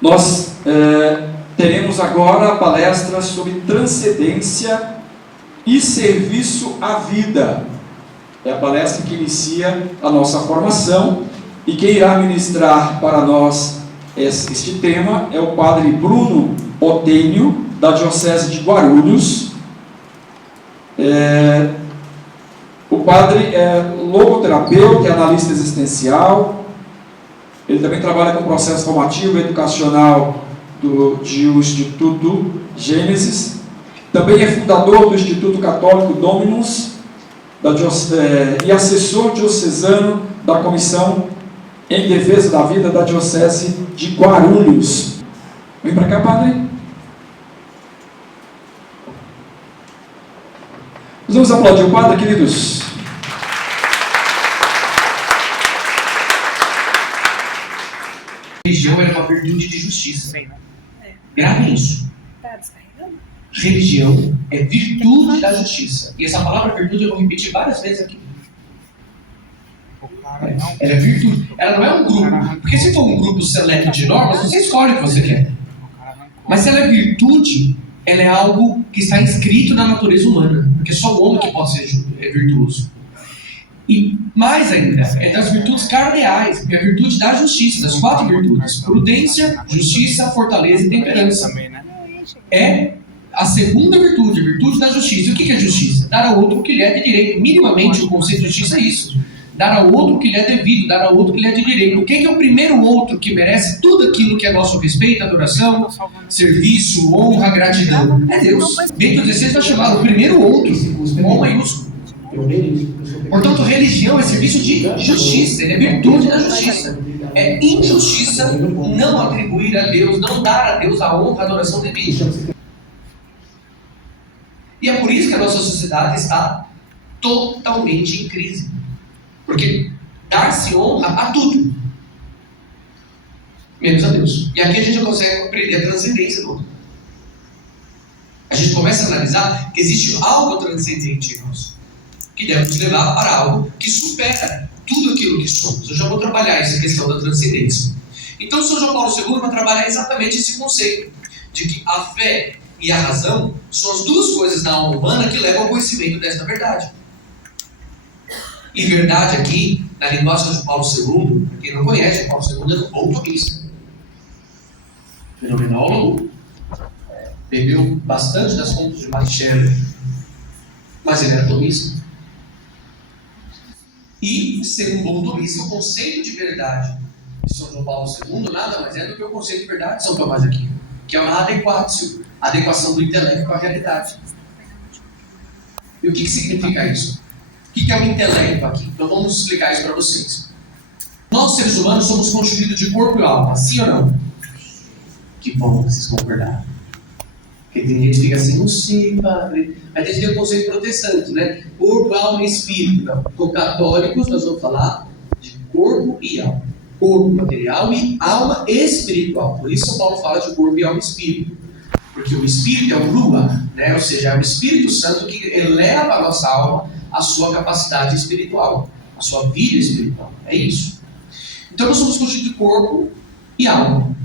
Nós teremos agora a palestra sobre transcendência e serviço à vida. É a palestra que inicia a nossa formação, e quem irá ministrar para nós este tema é o padre Bruno Otênio, da Diocese de Guarulhos. O padre é logoterapeuta, é analista existencial. Ele também trabalha com processo formativo e educacional de um Instituto Gênesis. Também é fundador do Instituto Católico Dominus e assessor diocesano da Comissão em Defesa da Vida da Diocese de Guarulhos. Vem para cá, padre. Nós vamos aplaudir o padre, queridos. Religião era uma virtude de justiça. Grave isso. Religião é virtude da justiça. E essa palavra virtude eu vou repetir várias vezes aqui. Ela é virtude. Ela não é um grupo. Porque se for um grupo seleto de normas, você escolhe o que você quer. Mas se ela é virtude, ela é algo que está inscrito na natureza humana. Porque só o homem que pode ser virtuoso. E mais ainda, é das virtudes cardeais, porque é a virtude da justiça, das 4 virtudes: prudência, justiça, fortaleza e temperança. É a segunda virtude, a virtude da justiça. E o que é justiça? Dar ao outro o que lhe é de direito. Minimamente o conceito de justiça é isso. Dar ao outro o que lhe é devido, dar ao outro o que lhe é de direito. Quem é o primeiro outro que merece tudo aquilo que é nosso respeito, adoração, serviço, honra, gratidão? É Deus. Bento XVI vai chamar o primeiro outro, com O maiúsculo. Portanto, religião é serviço de justiça, ele é virtude da justiça. É injustiça não atribuir a Deus, não dar a Deus a honra, a adoração devida. E é por isso que a nossa sociedade está totalmente em crise. Porque dar-se honra a tudo, menos a Deus. E aqui a gente consegue compreender a transcendência do outro. A gente começa a analisar que existe algo transcendente em nós, que deve nos levar para algo que supera tudo aquilo que somos. Eu já vou trabalhar essa questão da transcendência. Então, o São João Paulo II vai trabalhar exatamente esse conceito de que a fé e a razão são as duas coisas da alma humana que levam ao conhecimento desta verdade. E verdade aqui, na linguagem de Paulo II, para quem não conhece, Paulo II é um bom tomista. Fenomenólogo, bebeu bastante das contas de Marichelle, mas ele era tomista. E, ser um bom tomista, o conceito de verdade de São João Paulo II nada mais é do que o conceito de verdade de São Tomás de Aquino, que é uma adequação do intelecto com a realidade. E o que significa isso? O que é o intelecto aqui? Então vamos explicar isso para vocês. Nós, seres humanos, somos constituídos de corpo e alma, sim ou não? Que bom que vocês concordaram. Porque tem gente que fica assim, não sei, padre. A gente tem o conceito protestante, né? Corpo, alma e espírito. Não. Com católicos, nós vamos falar de corpo e alma. Corpo material e alma espiritual. Por isso São Paulo fala de corpo e alma e espírito. Porque o espírito é o Ruach, né? Ou seja, é o Espírito Santo que eleva a nossa alma à sua capacidade espiritual, à sua vida espiritual. É isso. Então nós somos constituídos de corpo e alma.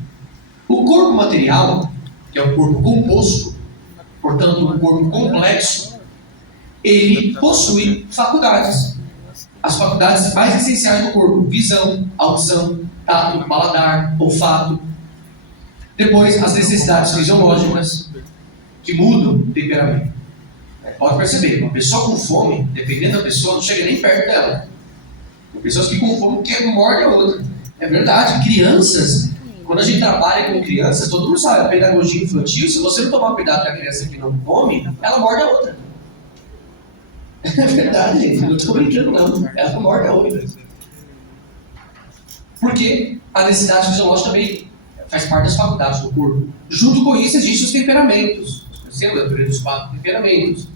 O corpo material, que é o corpo composto, portanto um corpo complexo, ele possui faculdades. As faculdades mais essenciais do corpo: visão, audição, tato, paladar, olfato. Depois, as necessidades fisiológicas, que mudam o temperamento. Pode perceber, uma pessoa com fome, dependendo da pessoa, não chega nem perto dela. Tem pessoas que com fome querem morde a outra. É verdade, crianças, quando a gente trabalha com crianças, todo mundo sabe, a pedagogia infantil, se você não tomar cuidado com a criança que não come, ela morde a outra. É verdade, gente, não estou brincando não, ela morde a outra. Porque a necessidade fisiológica também faz parte das faculdades do corpo. Junto com isso existem os temperamentos. Você lembra dos 4 temperamentos?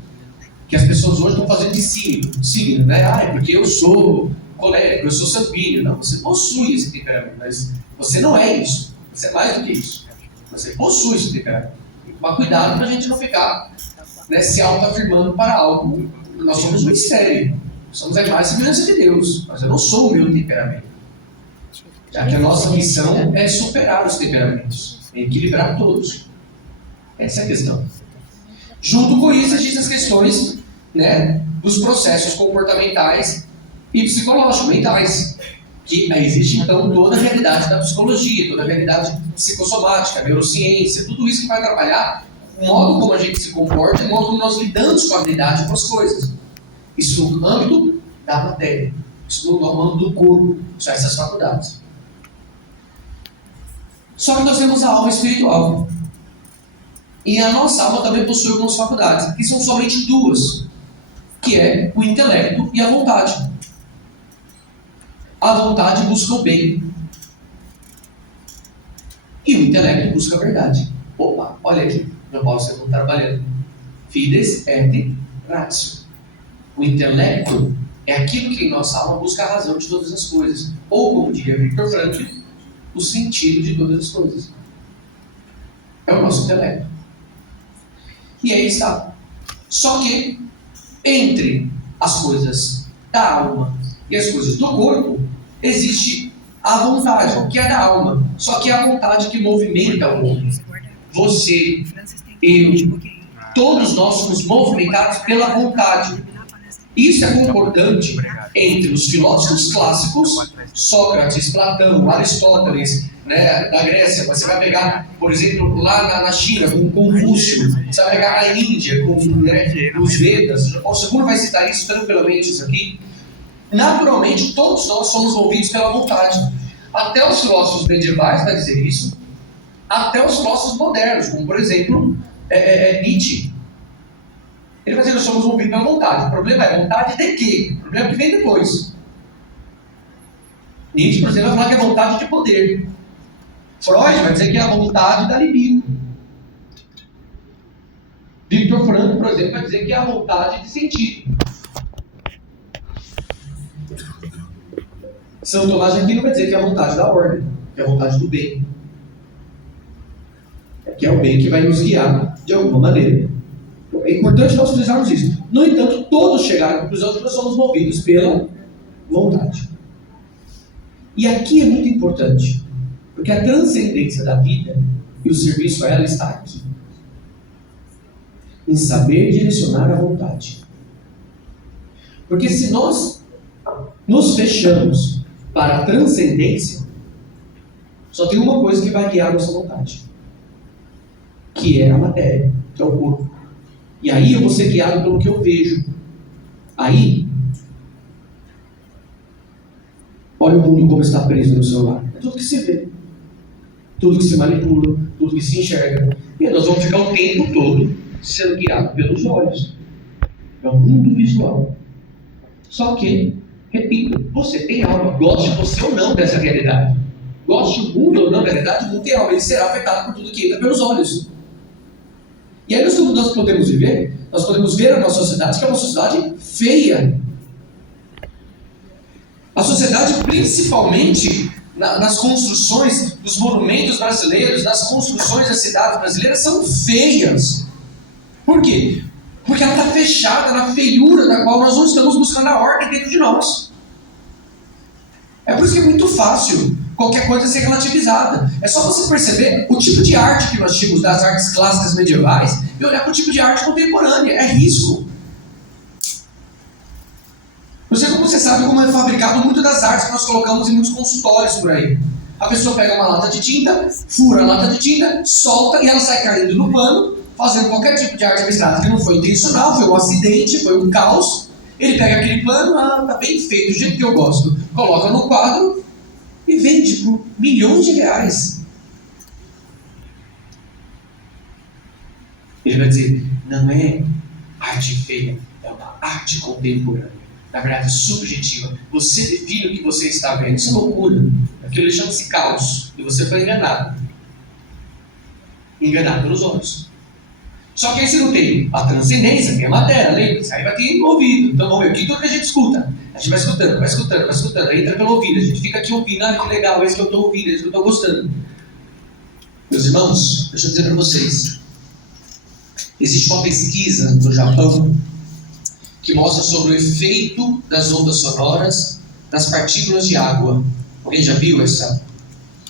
Que as pessoas hoje estão fazendo de signo, né? É porque eu sou colérico, eu sou sanguíneo. Não, você possui esse temperamento, mas você não é isso. Você é mais do que isso. Você possui esse temperamento. Tem que tomar cuidado para a gente não ficar, né, se auto-afirmando para algo. Nós somos um mistério. Somos a imagem e semelhança de Deus. Mas eu não sou o meu temperamento. Já que a nossa missão é superar os temperamentos, é equilibrar todos. Essa é a questão. Junto com isso, existem as questões, né, dos processos comportamentais e psicológicos, mentais. Que existe, então, toda a realidade da psicologia, toda a realidade psicossomática, a neurociência, tudo isso que vai trabalhar o modo como a gente se comporta e o modo como nós lidamos com a realidade e com as coisas. Isso no âmbito da matéria, isso no âmbito do corpo, são essas faculdades. Só que nós temos a alma espiritual. E a nossa alma também possui algumas faculdades, que são somente duas, que é o intelecto e a vontade. A vontade busca o bem. E o intelecto busca a verdade. Opa, olha aqui, João Paulo II está trabalhando. Fides et ratio. O intelecto é aquilo que em nossa alma busca a razão de todas as coisas. Ou, como diria Viktor Frankl, o sentido de todas as coisas. É o nosso intelecto. E aí está. Só que, entre as coisas da alma e as coisas do corpo, existe a vontade, que é da alma. Só que é a vontade que movimenta o homem. Você, eu, todos nós somos movimentados pela vontade. Isso é concordante entre os filósofos clássicos, Sócrates, Platão, Aristóteles, né, da Grécia. Você vai pegar, por exemplo, lá na China, com Confúcio. Você vai pegar na Índia, com os Vedas. O segundo vai citar isso tranquilamente, isso aqui. Naturalmente, todos nós somos movidos pela vontade. Até os filósofos medievais vai dizer isso, até os filósofos modernos, como por exemplo Nietzsche. Ele vai dizer que nós somos movidos pela vontade. O problema é vontade de quê? O problema é que vem depois. Nietzsche, por exemplo, vai falar que é vontade de poder. Freud vai dizer que é a vontade da libido. Viktor Frankl, por exemplo, vai dizer que é a vontade de sentir. São Tomás de Aquino vai dizer que é a vontade da ordem, que é a vontade do bem. Que é o bem que vai nos guiar de alguma maneira. É importante nós utilizarmos isso. No entanto, todos chegaram à conclusão de que nós somos movidos pela vontade. E aqui é muito importante, porque a transcendência da vida e o serviço a ela está aqui. Em saber direcionar a vontade. Porque se nós nos fechamos para a transcendência, só tem uma coisa que vai guiar a nossa vontade, que é a matéria, que é o corpo. E aí eu vou ser guiado pelo que eu vejo. Aí, olha o mundo como está preso no celular. É tudo que se vê, tudo que se manipula, tudo que se enxerga. E nós vamos ficar o tempo todo sendo guiado pelos olhos. É o mundo visual. Só que, repito, você tem alma, goste você ou não dessa realidade. Goste o mundo ou não da realidade, o mundo tem alma, ele será afetado por tudo que entra pelos olhos. E aí nós podemos viver, nós podemos ver a nossa sociedade, que é uma sociedade feia. A sociedade, principalmente nas construções dos monumentos brasileiros, nas construções das cidades brasileiras, são feias. Por quê? Porque ela está fechada na feiura da qual nós não estamos buscando a ordem dentro de nós. É por isso que é muito fácil qualquer coisa ser relativizada. É só você perceber o tipo de arte que nós tínhamos das artes clássicas medievais e olhar para o tipo de arte contemporânea. É risco. Não sei como você sabe como é fabricado muito das artes que nós colocamos em muitos consultórios por aí. A pessoa pega uma lata de tinta, fura a lata de tinta, solta e ela sai caindo no pano, fazendo qualquer tipo de arte abstrata que não foi intencional, foi um acidente, foi um caos. Ele pega aquele pano, tá bem feito, do jeito que eu gosto, coloca no quadro e vende por milhões de reais. Ele vai dizer, não é arte feia, é uma arte contemporânea. Na verdade, subjetiva. Você define o que você está vendo. Isso é loucura. Aquilo chama-se caos. E você foi enganado. Enganado pelos olhos. Só que aí você não tem a transcendência, que é a matéria, lembra? Isso aí vai ter ouvido. Então vamos ver, aqui tudo que a gente escuta. A gente vai escutando, vai escutando, vai escutando. Aí entra pelo ouvido. A gente fica aqui ouvindo. Ah, que legal, é isso que eu estou ouvindo, é isso que eu estou gostando. Meus irmãos, deixa eu dizer para vocês. Existe uma pesquisa no Japão que mostra sobre o efeito das ondas sonoras nas partículas de água. Alguém já viu essa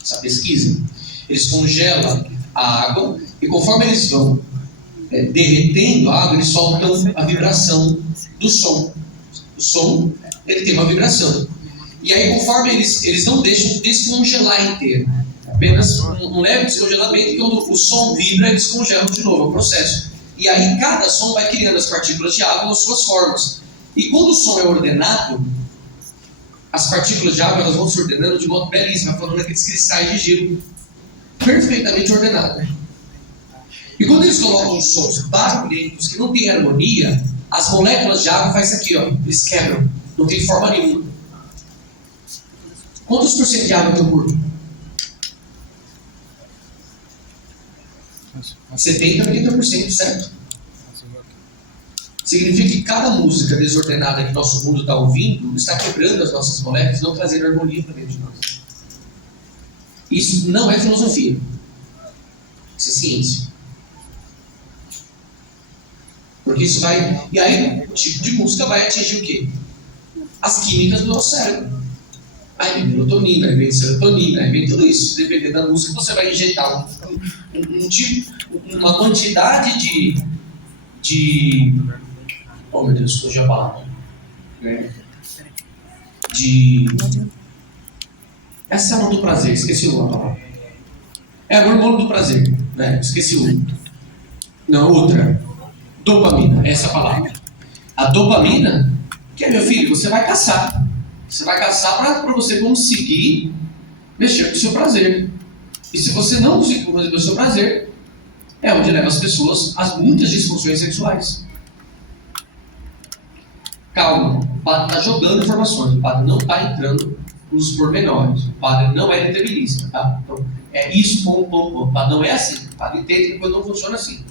essa pesquisa. Eles congelam a água e conforme eles vão derretendo a água, eles soltam a vibração do som. O som, ele tem uma vibração. E aí, conforme eles não deixam descongelar inteiro. Apenas um leve descongelamento, e quando o som vibra, eles congelam de novo, é um processo. E aí, cada som vai criando as partículas de água nas suas formas. E quando o som é ordenado, as partículas de água elas vão se ordenando de modo belíssimo, formando aqueles cristais de gelo. Perfeitamente ordenado. E quando eles colocam os sons barulhentos, que não tem harmonia, as moléculas de água fazem isso aqui, ó, eles quebram. Não tem forma nenhuma. Quantos por cento de água tem o corpo? 70% a 80%, certo? Significa que cada música desordenada que nosso mundo está ouvindo está quebrando as nossas moléculas, não trazendo harmonia para dentro de nós. Isso não é filosofia. Isso é ciência. Porque isso vai... E aí, o tipo de música vai atingir o quê? As químicas do nosso cérebro. Aí vem melatonina, aí vem serotonina, aí vem tudo isso. Dependendo da música, você vai injetar uma quantidade de... Oh meu Deus, estou já falando. Essa é a hormônio do prazer, esqueci o nome. É o hormônio do prazer, né? Esqueci o... Não, outra. Dopamina, essa é a palavra. A dopamina, que é, meu filho, você vai caçar. Você vai caçar para você conseguir mexer com o seu prazer. E se você não conseguir mexer com o seu prazer, é onde leva as pessoas a muitas disfunções sexuais. Calma, o padre está jogando informações, o padre não está entrando nos pormenores, o padre não é determinista, tá? Então, é isso, ponto. O padre não é assim, o padre entende que depois não funciona assim.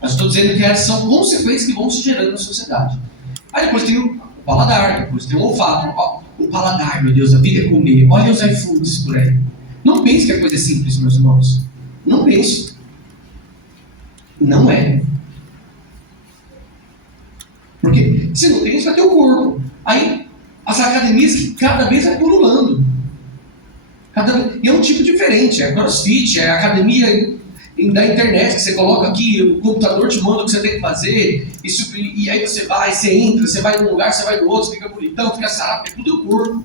Mas estou dizendo que essas são consequências que vão se gerando na sociedade. Aí depois tem o paladar, depois tem o olfato. O paladar, meu Deus, a vida é comer. Olha os iFoods por aí. Não pense que a coisa é simples, meus irmãos. Não pense. Não é. Porque se não tem, você vai ter o corpo. Aí, as academias que cada vez vai pululando. E é um tipo diferente. É crossfit, é academia da internet, que você coloca aqui, o computador te manda o que você tem que fazer, e aí você vai, você entra, você vai num lugar, você vai no outro, fica bonitão, fica sarado, é tudo o corpo.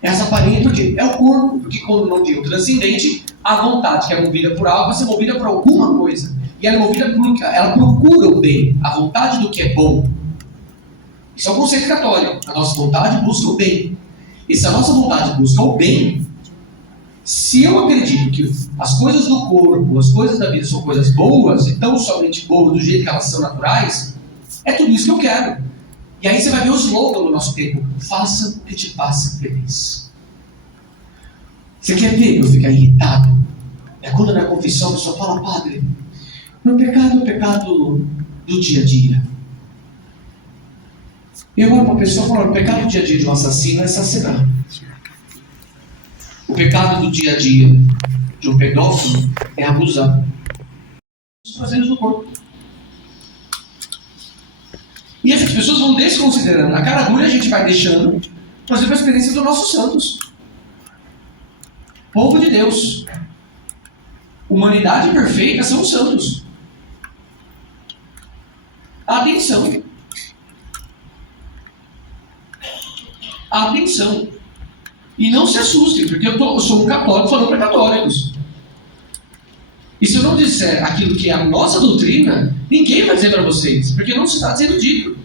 Essa aparência, por quê? É o corpo, porque quando não tem o transcendente, a vontade que é movida por algo, vai ser movida por alguma coisa. E ela é movida por, ela procura o bem, a vontade do que é bom. Isso é um conceito católico. A nossa vontade busca o bem. E se a nossa vontade busca o bem, se eu acredito que as coisas do corpo, as coisas da vida são coisas boas, e tão somente boas do jeito que elas são naturais, é tudo isso que eu quero. E aí você vai ver o slogan no nosso tempo: faça o que te faça feliz. Você quer ver eu ficar irritado? É quando na confissão a pessoa fala: padre, meu pecado é o pecado do dia a dia. E agora uma pessoa fala: o pecado do dia a dia de um assassino é assassinar. O pecado do dia a dia de um pedófilo é abusar. Os prazeres do corpo. E essas pessoas vão desconsiderando. Na cara dura a gente vai deixando, por exemplo, a experiência dos nossos santos. Povo de Deus. Humanidade perfeita são os santos. Atenção. Atenção. E não se assustem, porque eu sou um católico falando para católicos. E se eu não disser aquilo que é a nossa doutrina, ninguém vai dizer para vocês, porque não se está sendo dito.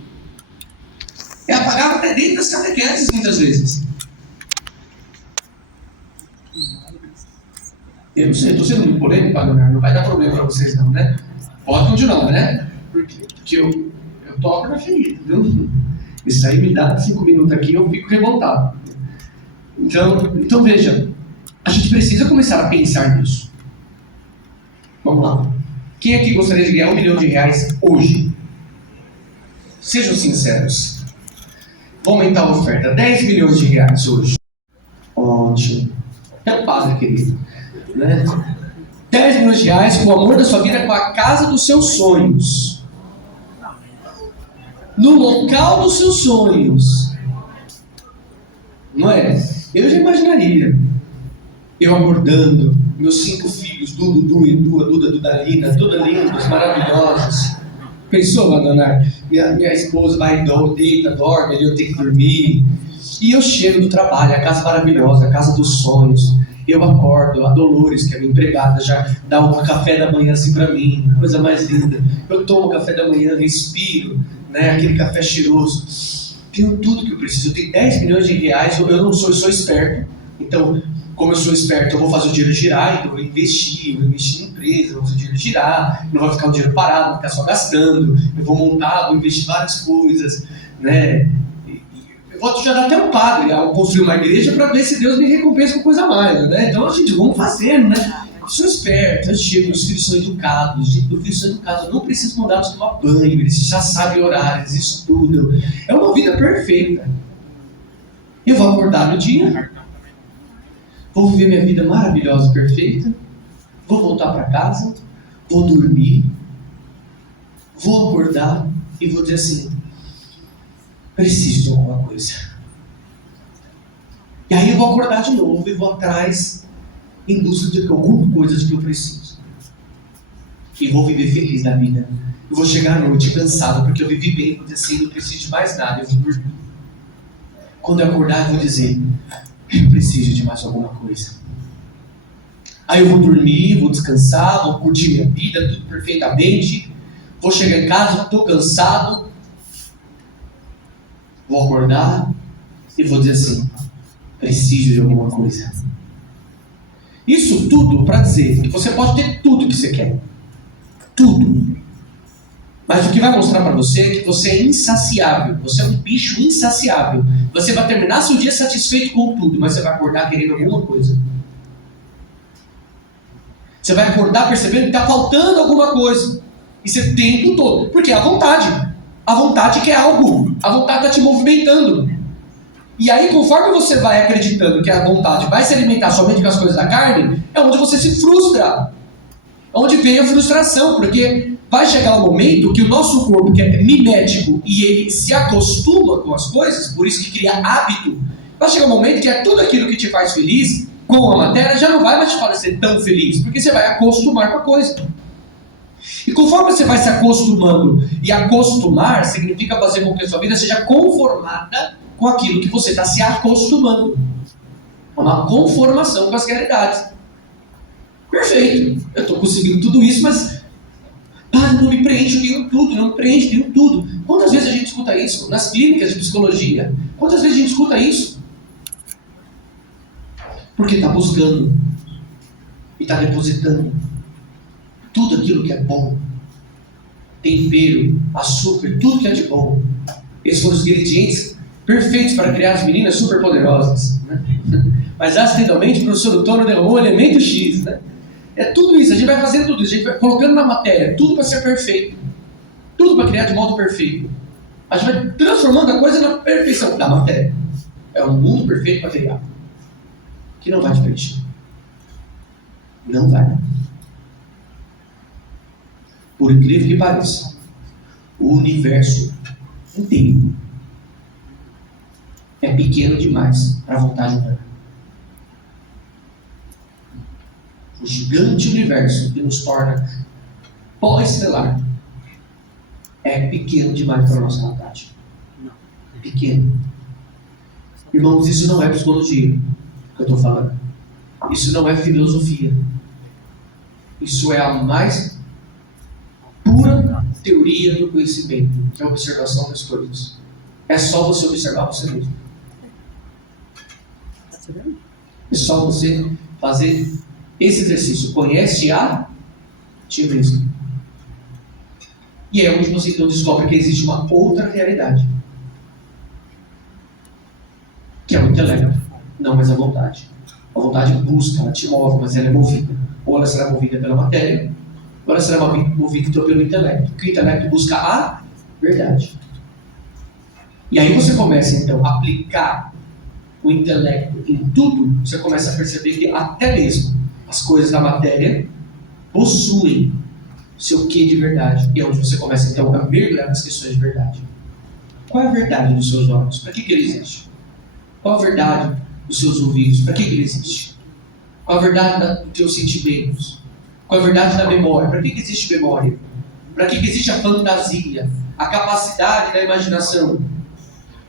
É apagado até dentro das catequeses, muitas vezes. Eu não sei, estou sendo muito polêmico, Padre, não vai dar problema para vocês não, né? Pode continuar, né? Porque eu toco na ferida, viu? Isso aí me dá 5 minutos aqui e eu fico revoltado. Então veja, a gente precisa começar a pensar nisso. Vamos lá. Quem aqui gostaria de ganhar R$1 milhão hoje? Sejam sinceros. Vou aumentar a oferta. R$10 milhões hoje. Ótimo. É o padre, querido. Né? R$10 milhões com o amor da sua vida, com a casa dos seus sonhos. No local dos seus sonhos. Não é? Eu já imaginaria. Eu acordando, meus 5 filhos, Dudu, Edu, Duda, Dudalina, Duda lindos, maravilhosos. Pensou, Madonna? Minha esposa vai, deita, dorme, eu tenho que dormir. E eu chego do trabalho, a casa maravilhosa, a casa dos sonhos. Eu acordo, a Dolores, que é minha empregada, já dá um café da manhã assim pra mim, coisa mais linda. Eu tomo café da manhã, respiro, né, aquele café cheiroso. Tenho tudo que eu preciso. Eu tenho 10 milhões de reais, eu não sou, eu sou esperto. Então, como eu sou esperto, eu vou fazer o dinheiro girar, então eu vou investir em empresa, eu vou fazer o dinheiro girar, não vai ficar o dinheiro parado, não vai ficar só gastando, eu vou montar, vou investir em várias coisas, né? Eu vou ajudar até um padre a construir uma igreja para ver se Deus me recompensa com coisa a mais, né? Então a gente, vamos fazendo, né? Eu sou esperto, eu chego, meus filhos são educados, meus filhos são educados, eu não preciso mandar eles tomar banho, eles já sabem horário, eles estudam. É uma vida perfeita. Eu vou acordar no dia, vou viver minha vida maravilhosa, perfeita, vou voltar para casa, vou dormir, vou acordar e vou dizer assim, preciso de alguma coisa. E aí eu vou acordar de novo e vou atrás em busca de alguma coisa que eu preciso. E vou viver feliz da vida. Eu vou chegar à noite cansado porque eu vivi bem, vou dizer assim, não preciso de mais nada, eu vou dormir. Quando eu acordar eu vou dizer, eu preciso de mais alguma coisa. Aí eu vou dormir, vou descansar, vou curtir minha vida, tudo perfeitamente. Vou chegar em casa, estou cansado. Vou acordar e vou dizer assim, preciso de alguma coisa. Isso tudo para dizer que você pode ter tudo que você quer. Tudo. Mas o que vai mostrar para você é que você é insaciável. Você é um bicho insaciável. Você vai terminar seu dia satisfeito com tudo, mas você vai acordar querendo alguma coisa. Você vai acordar percebendo que está faltando alguma coisa. E você tem o todo. Porque é a vontade. A vontade quer algo. A vontade está te movimentando. E aí, conforme você vai acreditando que a vontade vai se alimentar somente com as coisas da carne, é onde você se frustra. É onde vem a frustração. Porque vai chegar um momento que o nosso corpo, que é mimético, e ele se acostuma com as coisas, por isso que cria hábito, vai chegar um momento que é tudo aquilo que te faz feliz, com a matéria, já não vai mais te fazer tão feliz, porque você vai acostumar com a coisa. E conforme você vai se acostumando, e acostumar significa fazer com que a sua vida seja conformada com aquilo que você está se acostumando. É uma conformação com as realidades. Perfeito, eu estou conseguindo tudo isso, mas não me preenche, eu tenho tudo, não me preenche, tenho tudo. Quantas vezes a gente escuta isso? Nas clínicas de psicologia, quantas vezes a gente escuta isso? Porque está buscando e está depositando tudo aquilo que é bom, tempero, açúcar, tudo que é de bom. Esses foram os ingredientes perfeitos para criar as meninas super poderosas, né? Mas acidentalmente o professor Tono derrubou o elemento X, né? É tudo isso, a gente vai fazendo tudo isso, a gente vai colocando na matéria, tudo para ser perfeito, tudo para criar de modo perfeito. A gente vai transformando a coisa na perfeição da matéria. É um mundo perfeito para criar, que não vai te preencher. Não vai. Por incrível que pareça, o universo inteiro é pequeno demais para a vontade humana. O gigante universo que nos torna pó estelar é pequeno demais para a nossa vontade. Pequeno. Irmãos, isso não é psicologia que eu estou falando. Isso não é filosofia. Isso é a mais pura teoria do conhecimento, que é a observação das coisas. É só você observar você mesmo. É só você fazer esse exercício. Conhece a ti mesmo. E é onde você então descobre que existe uma outra realidade, que é o intelecto, não mais a vontade. A vontade busca, ela te move, mas ela é movida. Ou ela será movida pela matéria, ou ela será movida pelo intelecto. Porque o intelecto busca a verdade. E aí você começa então a aplicar o intelecto em tudo, você começa a perceber que até mesmo as coisas da matéria possuem seu quê de verdade. E é onde você começa então a mergulhar nas questões de verdade. Qual é a verdade dos seus olhos? Para que ele existe? Qual a verdade dos seus ouvidos? Para que ele existe? com a verdade dos teus sentimentos, com a verdade da memória. Para que existe memória? Para que existe a fantasia, a capacidade da imaginação?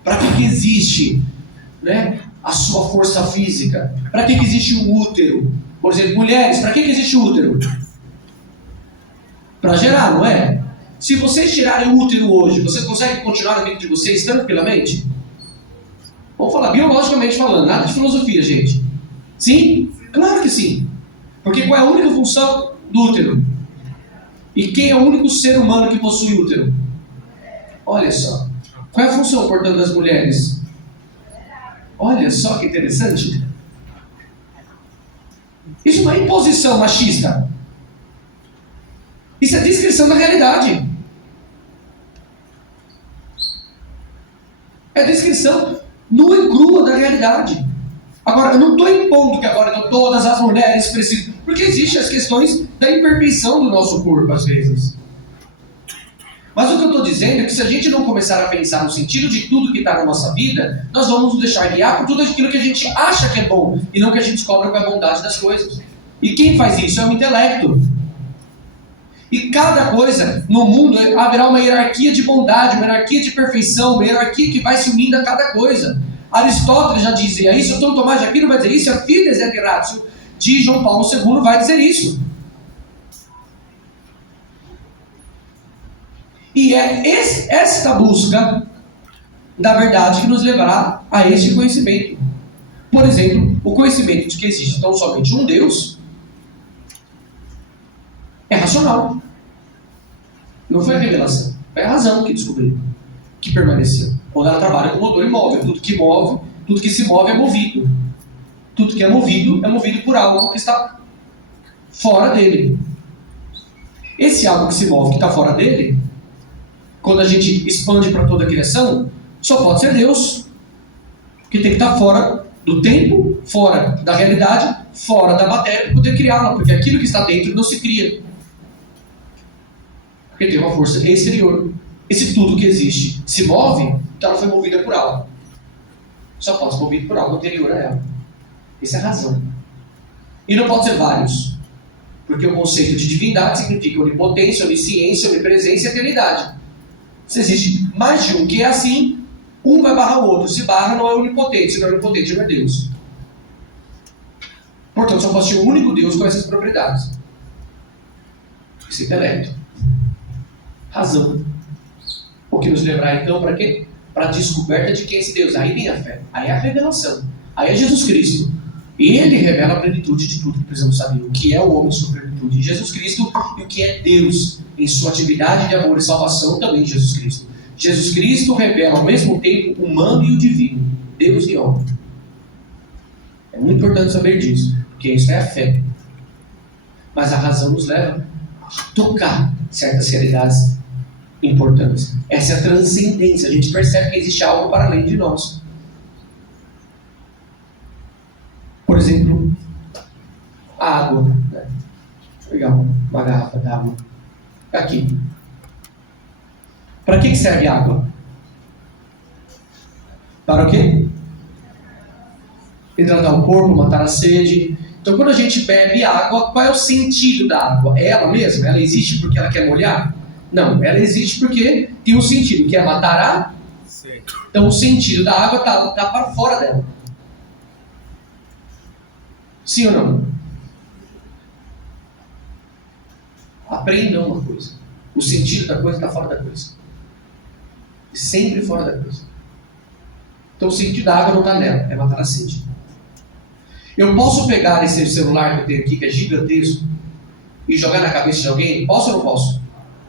Para que existe, né, a sua força física? Para que existe o útero? Por exemplo, mulheres, para que existe o útero? Para gerar, não é? Se vocês tirarem o útero hoje, vocês conseguem continuar a vida de vocês tranquilamente? Vamos falar biologicamente falando, nada de filosofia, gente. Sim? Claro que sim. Porque qual é a única função do útero? E quem é o único ser humano que possui útero? Olha só. Qual é a função, portanto, das mulheres? Olha só que interessante. Isso não é imposição machista. Isso é descrição da realidade. É descrição nua e crua da realidade. Agora, eu não estou impondo que agora todas as mulheres precisam. Porque existem as questões da imperfeição do nosso corpo, às vezes. Mas o que eu estou dizendo é que se a gente não começar a pensar no sentido de tudo que está na nossa vida, nós vamos nos deixar guiar por tudo aquilo que a gente acha que é bom, e não que a gente descobre qual é a bondade das coisas. E quem faz isso é o intelecto. E cada coisa no mundo haverá uma hierarquia de bondade, uma hierarquia de perfeição, uma hierarquia que vai se unindo a cada coisa. Aristóteles já dizia isso, São Tomás de Aquino vai dizer isso, a Fides et Ratio de João Paulo II vai dizer isso. E é esta busca da verdade que nos levará a este conhecimento. Por exemplo, o conhecimento de que existe tão somente um Deus é racional. Não foi a revelação, foi a razão que descobriu, que permaneceu. Quando ela trabalha com motor imóvel, tudo que se move é movido. Tudo que é movido por algo que está fora dele. Esse algo que se move, que está fora dele, quando a gente expande para toda a criação, só pode ser Deus. Que tem que estar fora do tempo, fora da realidade, fora da matéria, para poder criá-la. Porque aquilo que está dentro não se cria. Porque tem uma força exterior. E se tudo que existe se move, então ela foi movida por algo. Só pode ser movida por algo anterior a ela. Essa é a razão. E não pode ser vários. Porque o conceito de divindade significa onipotência, onisciência, onipresença e eternidade. Se existe mais de um que é assim, um vai barrar o outro. Se barra, não é onipotente. Se não é onipotente, não é Deus. Portanto, só pode ser um único Deus com essas propriedades. Esse intelecto. Razão. O que nos levará então para quê? Para a descoberta de quem é esse Deus. Aí vem a fé. Aí é a revelação. Aí é Jesus Cristo. Ele revela a plenitude de tudo que precisamos saber. O que é o homem em sua plenitude em Jesus Cristo e o que é Deus em sua atividade de amor e salvação também em Jesus Cristo. Jesus Cristo revela ao mesmo tempo o humano e o divino. Deus e homem. É muito importante saber disso. Porque isso é a fé. Mas a razão nos leva a tocar certas realidades importantes. Essa é a transcendência. A gente percebe que existe algo para além de nós. Por exemplo, a água. Né? Vou pegar uma garrafa d'água. Aqui. Para que serve a água? Para o quê? Hidratar o corpo, matar a sede. Então, quando a gente bebe água, qual é o sentido da água? É ela mesma? Ela existe porque ela quer molhar? Não, ela existe porque tem um sentido, que é matar a sede. Então, o sentido da água está para fora dela. Sim ou não? Aprendam uma coisa. O sentido da coisa está fora da coisa. Sempre fora da coisa. Então o sentido da água não está nela, é matar a sede. Eu posso pegar esse celular que eu tenho aqui, que é gigantesco, e jogar na cabeça de alguém? Posso ou não posso?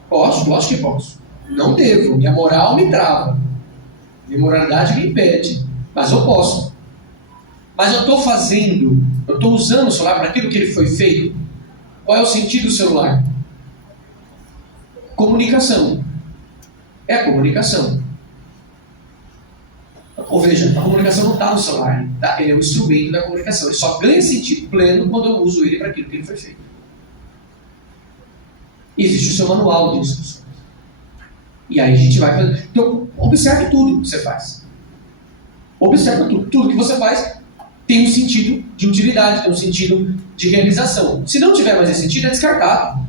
Posso, lógico que posso. Não devo, minha moral me trava. Minha moralidade me impede. Mas eu posso. Mas eu estou fazendo, eu estou usando o celular para aquilo que ele foi feito. Qual é o sentido do celular? Comunicação. É a comunicação. Ou veja, a comunicação não está no celular. Tá? Ele é um instrumento da comunicação. Ele só ganha sentido pleno quando eu uso ele para aquilo que ele foi feito. E existe o seu manual de instruções. E aí a gente vai fazer. Então, observe tudo que você faz. Observe tudo. Tudo que você faz tem um sentido de utilidade, tem um sentido de realização. Se não tiver mais esse sentido, é descartado.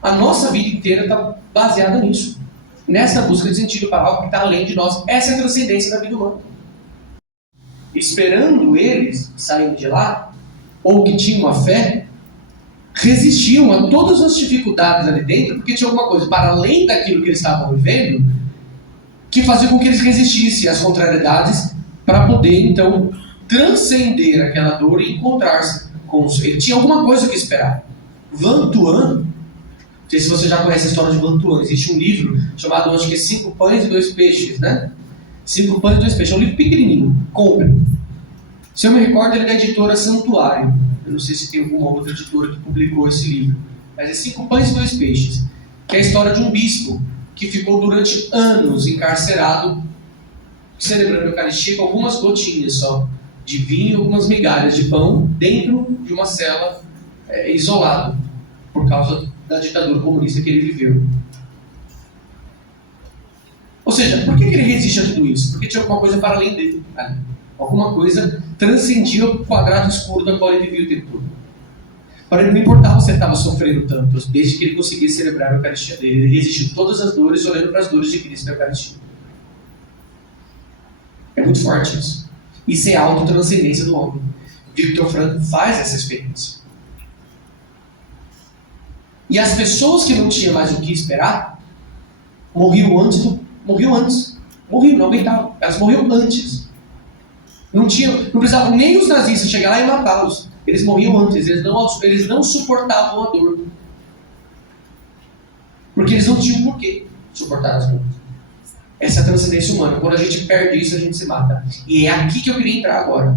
A nossa vida inteira está baseada nisso. Nessa busca de sentido para algo que está além de nós. Essa é a transcendência da vida humana. Esperando eles saírem de lá, ou que tinham a fé, resistiam a todas as dificuldades ali dentro, porque tinha alguma coisa para além daquilo que eles estavam vivendo, que fazia com que eles resistissem às contrariedades, para poder, então, transcender aquela dor e encontrar-se com o Ele tinha alguma coisa que esperar. Van Tuan, não sei se você já conhece a história de Van Tuan, existe um livro chamado, acho que é 5 Pães e 2 Peixes, né? 5 Pães e 2 Peixes, é um livro pequenininho, compre. Se eu me recordo, ele é da editora Santuário. Eu não sei se tem alguma outra editora que publicou esse livro. Mas é 5 Pães e 2 Peixes, que é a história de um bispo que ficou durante anos encarcerado, celebrando a Eucaristia com algumas gotinhas só de vinho, algumas migalhas de pão, dentro de uma cela isolado, por causa da ditadura comunista que ele viveu. Ou seja, por que ele resiste a tudo isso? Porque tinha alguma coisa para além dele. Alguma coisa transcendia o quadrado escuro da qual ele vivia o tempo todo. Para ele não importava se ele estava sofrendo tanto, desde que ele conseguisse celebrar a Eucaristia dele. Ele resistiu todas as dores, olhando para as dores de Cristo na Eucaristia. É muito forte isso. Isso é a autotranscendência do homem. Viktor Frankl faz essa experiência. E as pessoas que não tinham mais o que esperar, morriam antes. Morriam, não aguentavam. Elas morriam antes. Não precisavam nem os nazistas chegar lá e matá-los. Eles morriam antes. Eles não suportavam a dor. Porque eles não tinham por que suportar as dores. Essa é a transcendência humana. Quando a gente perde isso, a gente se mata. E é aqui que eu queria entrar agora.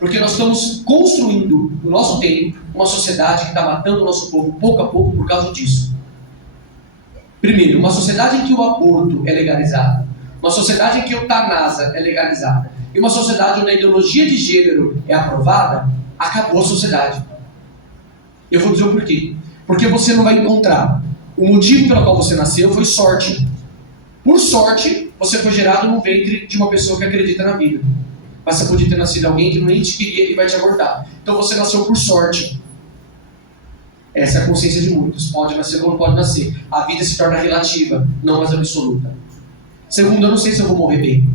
Porque nós estamos construindo, no nosso tempo, uma sociedade que está matando o nosso povo pouco a pouco por causa disso. Primeiro, uma sociedade em que o aborto é legalizado. Uma sociedade em que a eutanásia é legalizada. E uma sociedade onde a ideologia de gênero é aprovada, acabou a sociedade. Eu vou dizer o porquê. Porque você não vai encontrar. O motivo pelo qual você nasceu foi sorte. Por sorte, você foi gerado no ventre de uma pessoa que acredita na vida. Mas você podia ter nascido alguém que nem te queria e vai te abortar. Então você nasceu por sorte. Essa é a consciência de muitos. Pode nascer ou não pode nascer. A vida se torna relativa, não mais absoluta. Segundo, eu não sei se eu vou morrer bem.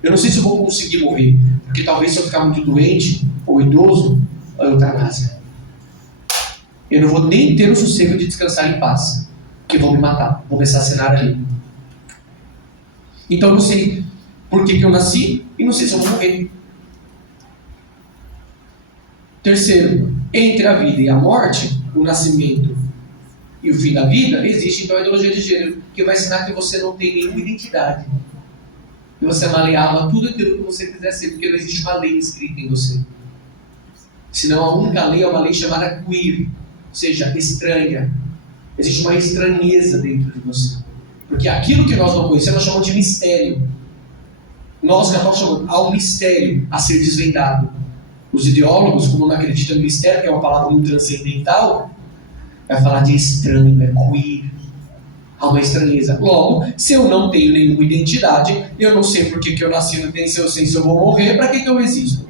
Eu não sei se eu vou conseguir morrer. Porque talvez se eu ficar muito doente ou idoso, a eutanásia. Eu não vou nem ter o sossego de descansar em paz. Porque vão me matar, vão me assassinar ali. Então eu não sei por que eu nasci e não sei se eu vou morrer. Terceiro, entre a vida e a morte, o nascimento e o fim da vida, existe então a ideologia de gênero, que vai ensinar que você não tem nenhuma identidade. Que você é maleável a tudo aquilo que você quiser ser, porque não existe uma lei escrita em você. Senão a única lei é uma lei chamada queer, ou seja, estranha. Existe uma estranheza dentro de você. Porque aquilo que nós não conhecemos, nós chamamos de mistério. Nós católicos chamamos ao mistério a ser desvendado. Os ideólogos, como não acreditam no mistério, que é uma palavra muito transcendental, vai falar de estranho, é queer. Há uma estranheza. Logo, se eu não tenho nenhuma identidade, eu não sei por que eu nasci, não tenho se eu sei se eu vou morrer, para que eu existo?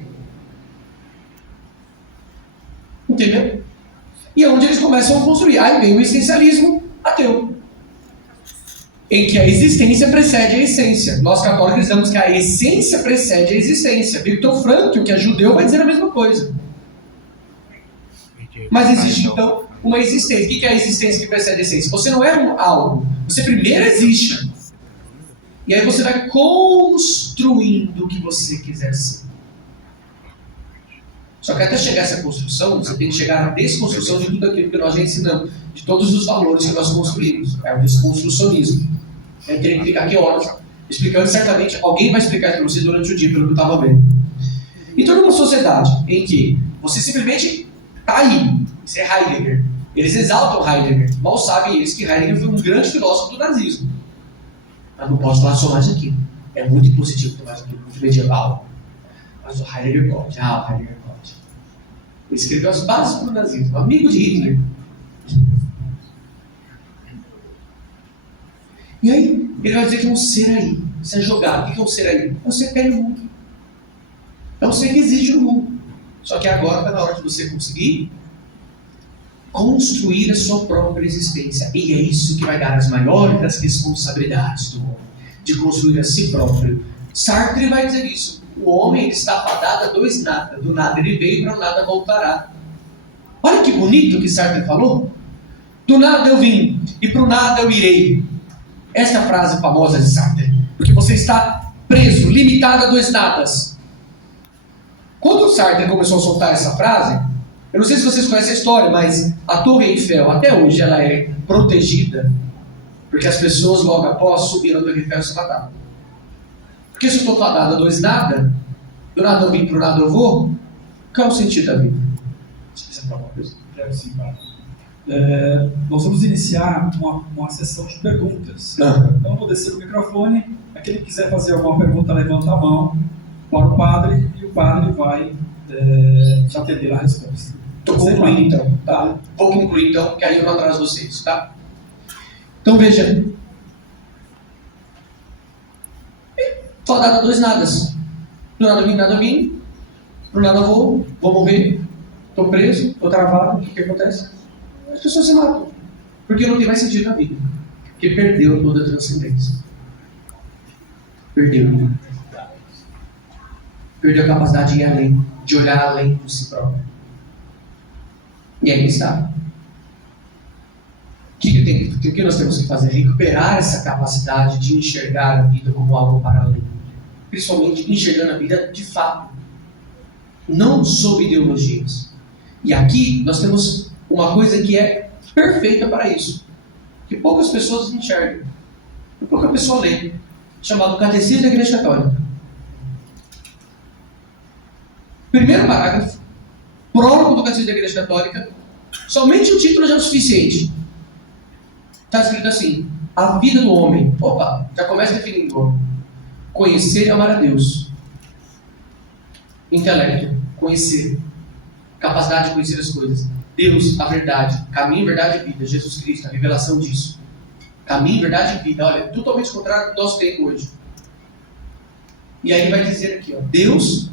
Entendeu? E é onde eles começam a construir. Aí vem o existencialismo ateu, em que a existência precede a essência. Nós católicos dizemos que a essência precede a existência. Viktor Frankl, que é judeu, vai dizer a mesma coisa. Mas existe, então, uma existência. O que é a existência que precede a essência? Você não é algo. Você primeiro existe. E aí você vai construindo o que você quiser ser. Só que até chegar a essa construção, você tem que chegar à desconstrução de tudo aquilo que nós já ensinamos, de todos os valores que nós construímos. É o desconstrucionismo. Eu teria que ficar aqui horas explicando, certamente alguém vai explicar isso para você durante o dia, pelo que eu estava vendo. Então, numa sociedade em que você simplesmente está aí, isso é Heidegger. Eles exaltam Heidegger. Mal sabem eles que Heidegger foi um grande filósofo do nazismo. Mas não posso falar só mais aqui. É muito impositivo ter mais aqui, muito medieval. Mas o Heidegger pode. O Heidegger pode. Ele escreveu as bases para o nazismo, amigo de Hitler. E aí, ele vai dizer que é um ser aí. Você é jogado. O que é um ser aí? É um ser que tem no mundo. É um ser que existe no mundo. Só que agora está na hora de você conseguir construir a sua própria existência. E é isso que vai dar as maiores das responsabilidades do homem, de construir a si próprio. Sartre vai dizer isso. O homem está fadado a dois nada. Do nada ele veio, para o nada voltará. Olha que bonito que Sartre falou. Do nada eu vim, e para o nada eu irei. Essa é a frase famosa de Sartre. Porque você está preso, limitado a dois nadas. Quando o Sartre começou a soltar essa frase, eu não sei se vocês conhecem a história, mas a Torre Eiffel, até hoje, ela é protegida, porque as pessoas logo após subiram a Torre Eiffel e se mataram. Porque se eu estou fadado a dois nada, do nada eu vim, para o nada eu vou, qual é o sentido da vida? Você falar uma coisa? Sim, nós vamos iniciar uma sessão de perguntas. Então eu vou descer o microfone. Aquele que quiser fazer alguma pergunta, levanta a mão para o padre e o padre vai te atender a resposta. Estou concluindo então, tá? Vou concluir então, que aí eu vou atrás de vocês, tá? Então veja. Fadado a dois nadas. Do nada vim, pro nada vou morrer, estou preso, estou travado, o que acontece? As pessoas se matam. Porque não tem mais sentido na vida. Porque perdeu toda a transcendência. Perdeu a capacidade de ir além, de olhar além de si próprio. E aí está. O que nós temos que fazer? Recuperar essa capacidade de enxergar a vida como algo para além. Principalmente enxergando a vida de fato. Não sob ideologias. E aqui nós temos uma coisa que é perfeita para isso. Que poucas pessoas enxergam. Que pouca pessoa lê. Chamado Catecismo da Igreja Católica. Primeiro parágrafo. Prólogo do Catecismo da Igreja Católica. Somente o título já é o suficiente. Está escrito assim: a vida do homem. Opa, já começa definindo o homem. Conhecer e amar a Deus. Intelecto, conhecer. Capacidade de conhecer as coisas. Deus, a verdade. Caminho, verdade e vida. Jesus Cristo, a revelação disso. Caminho, verdade e vida. Olha, totalmente contrário do nosso tempo hoje. E aí ele vai dizer aqui, ó: Deus,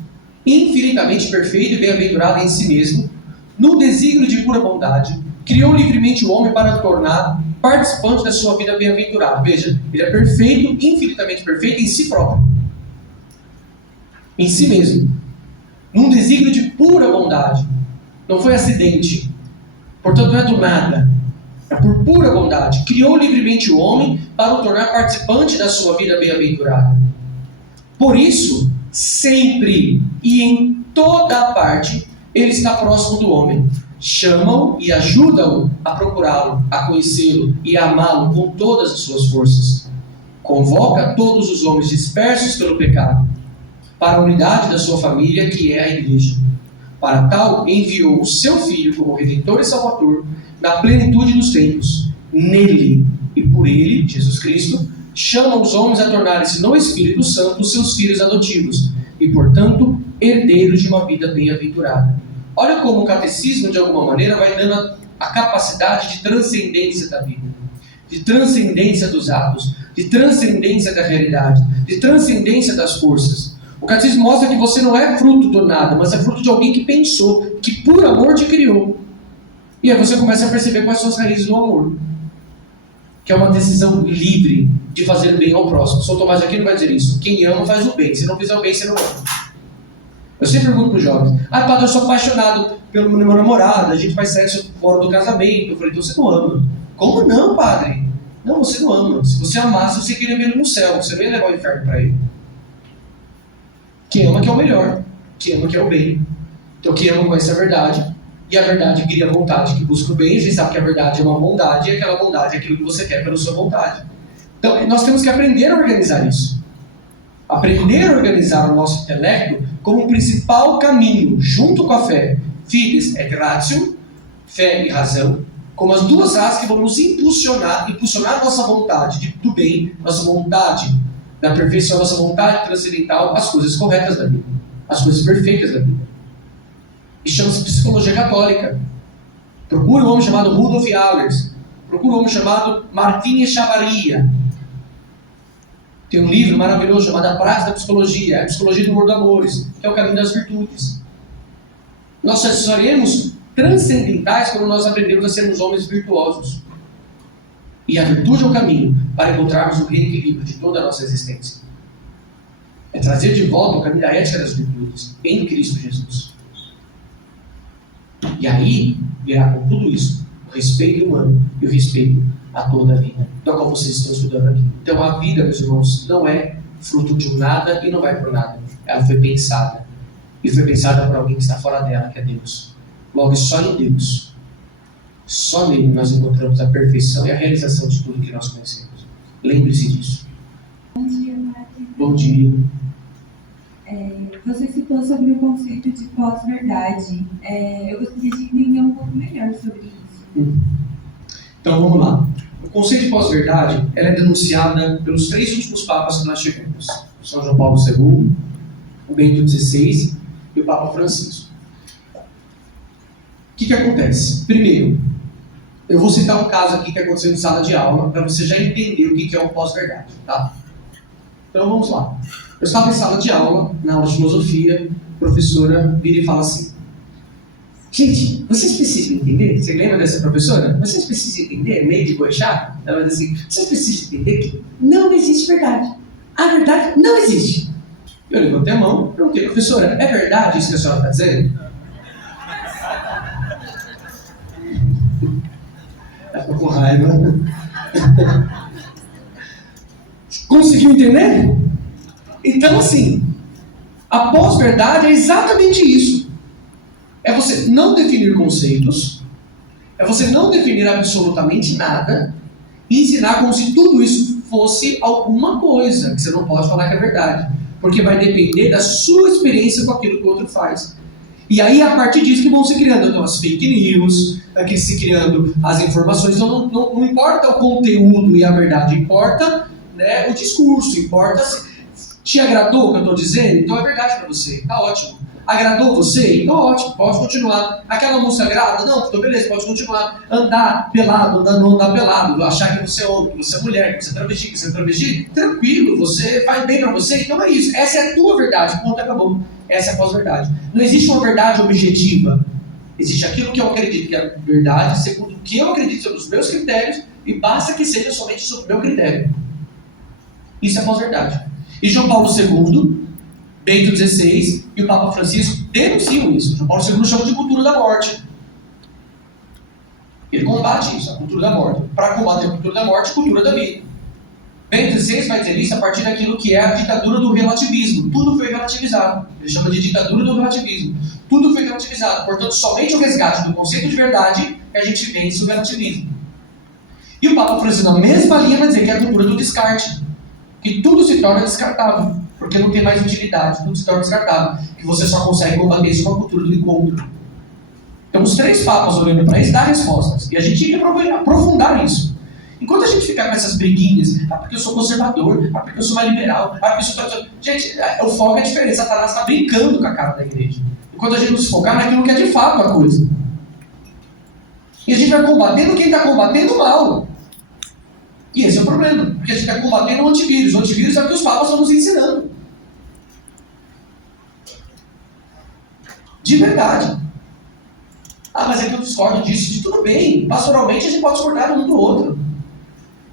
infinitamente perfeito e bem-aventurado em si mesmo, no desígnio de pura bondade, criou livremente o homem para tornar participante da sua vida bem-aventurada. Veja, ele é perfeito, infinitamente perfeito em si próprio. Em si mesmo. Num desígnio de pura bondade. Não foi acidente. Portanto, não é do nada. É por pura bondade. Criou livremente o homem para o tornar participante da sua vida bem-aventurada. Por isso, sempre e em toda parte, ele está próximo do homem. Chama-o e ajuda-o a procurá-lo, a conhecê-lo e a amá-lo com todas as suas forças. Convoca todos os homens dispersos pelo pecado para a unidade da sua família, que é a igreja. Para tal, enviou o seu Filho como Redentor e Salvador na plenitude dos tempos. Nele e por ele, Jesus Cristo, chama os homens a tornarem-se no Espírito Santo os seus filhos adotivos e, portanto, herdeiros de uma vida bem-aventurada. Olha como o catecismo, de alguma maneira, vai dando a capacidade de transcendência da vida, de transcendência dos atos, de transcendência da realidade, de transcendência das forças. O catecismo mostra que você não é fruto do nada, mas é fruto de alguém que pensou, que por amor te criou. E aí você começa a perceber quais são as raízes do amor, que é uma decisão livre de fazer o bem ao próximo. São Tomás de Aquino vai dizer isso: quem ama faz o bem, se não fizer o bem, você não ama. Eu sempre pergunto para os jovens: padre, eu sou apaixonado pelo meu namorado, a gente faz sexo fora do casamento. Eu falei: então você não ama. Como não, padre? Não, você não ama. Se você amasse, você queria ver ele no céu, você não ia levar o inferno para ele. Quem ama que é o melhor, quem ama que é o bem. Então quem ama conhece a verdade, e a verdade cria a vontade que busca o bem. A gente sabe que a verdade é uma bondade, e aquela bondade é aquilo que você quer pela sua vontade. Então nós temos que aprender a organizar isso. Aprender a organizar o nosso intelecto como o principal caminho, junto com a fé. Fides et ratio, fé e razão, como as duas raças que vão nos impulsionar a nossa vontade do bem, nossa vontade da perfeição, nossa vontade transcendental, as coisas corretas da vida, as coisas perfeitas da vida. Isso chama-se psicologia católica. Procura um homem chamado Rudolf Allers, procura um homem chamado Martínez Chavarria. Tem um livro maravilhoso chamado A Prática da Psicologia, a Psicologia do Humor do Amores, que é o caminho das virtudes. Nós só seremos transcendentais quando nós aprendemos a sermos homens virtuosos. E a virtude é o caminho para encontrarmos o reequilíbrio de toda a nossa existência. É trazer de volta o caminho da ética das virtudes em Cristo Jesus. E aí virá com tudo isso o respeito humano e o respeito a toda a vida, da qual vocês estão estudando aqui. Então a vida, meus irmãos, não é fruto de um nada e não vai por nada. Ela foi pensada. E foi pensada por alguém que está fora dela, que é Deus. Logo, só em Deus, só nele nós encontramos a perfeição e a realização de tudo que nós conhecemos. Lembre-se disso. Bom dia, Padre. Bom dia. Você citou sobre o conceito de pós-verdade. Eu gostaria de entender um pouco melhor sobre isso. Então vamos lá. O conceito de pós-verdade ela é denunciada pelos 3 últimos papas que nós tivemos: São João Paulo II, o Bento XVI e o Papa Francisco. O que acontece? Primeiro, eu vou citar um caso aqui que aconteceu em sala de aula para você já entender o que é um pós-verdade, tá? Então vamos lá. Eu estava em sala de aula, na aula de filosofia, a professora vira e fala assim: gente, vocês precisam entender, você lembra dessa professora? Vocês precisam entender, meio de boechat? Ela diz assim: vocês precisam entender que não existe verdade. A verdade não existe. Eu levantei a mão, perguntei: professora, é verdade isso que a senhora está dizendo? Ela ficou com raiva. Conseguiu entender? Então, assim, a pós-verdade é exatamente isso. É você não definir conceitos, é você não definir absolutamente nada e ensinar como se tudo isso fosse alguma coisa, que você não pode falar que é verdade. Porque vai depender da sua experiência com aquilo que o outro faz. E aí, a partir disso que vão se criando então, as fake news, aqui se criando as informações. Então, não importa o conteúdo e a verdade, importa, né, o discurso, importa se te agradou o que eu estou dizendo? Então é verdade para você, tá ótimo. Agradou você? Então ótimo, pode continuar. Aquela música agrada? Não, então beleza, pode continuar. Andar pelado, não andar pelado, achar que você é homem, que você é mulher, que você é travesti, que você é travesti, tranquilo, você faz bem para você, então é isso. Essa é a tua verdade, ponto, acabou. Essa é a pós-verdade. Não existe uma verdade objetiva. Existe aquilo que eu acredito que é verdade, segundo o que eu acredito sobre os meus critérios, e basta que seja somente sobre o meu critério. Isso é pós-verdade. E João Paulo II, Bento XVI e o Papa Francisco denunciam isso. João Paulo II chama de cultura da morte. Ele combate isso, a cultura da morte. Para combater a cultura da morte, cultura da vida. Bento XVI vai dizer isso a partir daquilo que é a ditadura do relativismo. Tudo foi relativizado. Ele chama de ditadura do relativismo. Tudo foi relativizado. Portanto, somente o resgate do conceito de verdade que a gente vence o relativismo. E o Papa Francisco, na mesma linha, vai dizer que é a cultura do descarte. Que tudo se torna descartável, porque não tem mais utilidade, tudo se torna descartável, que você só consegue combater isso com a cultura do encontro. Então os 3 papas olhando para isso dão respostas, e a gente tem que aprofundar isso. Enquanto a gente ficar com essas briguinhas, porque eu sou conservador, porque eu sou mais liberal, porque eu sou... Gente, o foco é diferente, Satanás está brincando com a cara da igreja. Enquanto a gente não se focar naquilo que é de fato a coisa. E a gente vai combatendo quem está combatendo o mal. E esse é o problema, porque a gente está combatendo o antivírus. O antivírus é o que os papas estão nos ensinando. De verdade. Mas é que eu discordo disso. De tudo bem. Pastoralmente a gente pode discordar um do outro.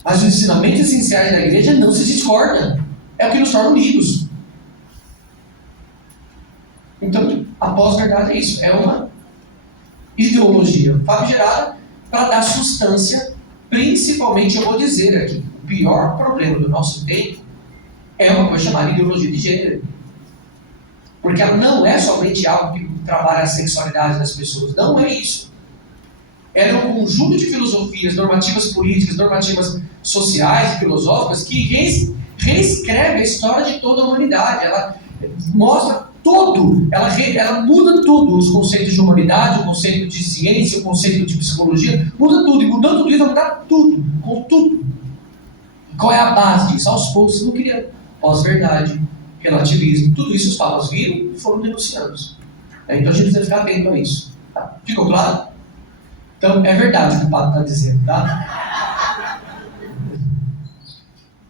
Mas os ensinamentos essenciais da igreja não se discordam. É o que nos torna unidos. Então, a pós-verdade é isso. É uma ideologia famigerada para dar substância. Principalmente, eu vou dizer aqui, o pior problema do nosso tempo é uma coisa chamada ideologia de gênero. Porque ela não é somente algo que trabalha a sexualidade das pessoas. Não é isso. Ela é um conjunto de filosofias, normativas políticas, normativas sociais e filosóficas que reescreve a história de toda a humanidade. Ela mostra tudo, ela muda tudo, os conceitos de humanidade, o conceito de ciência, o conceito de psicologia, muda tudo, e mudando tudo isso vai mudar tudo, com tudo. Qual é a base disso? Aos poucos não queria pós-verdade, relativismo, tudo isso os papas viram e foram denunciando. Então a gente precisa ficar atento a isso. Tá? Ficou claro? Então é verdade o que o Papa está dizendo, tá?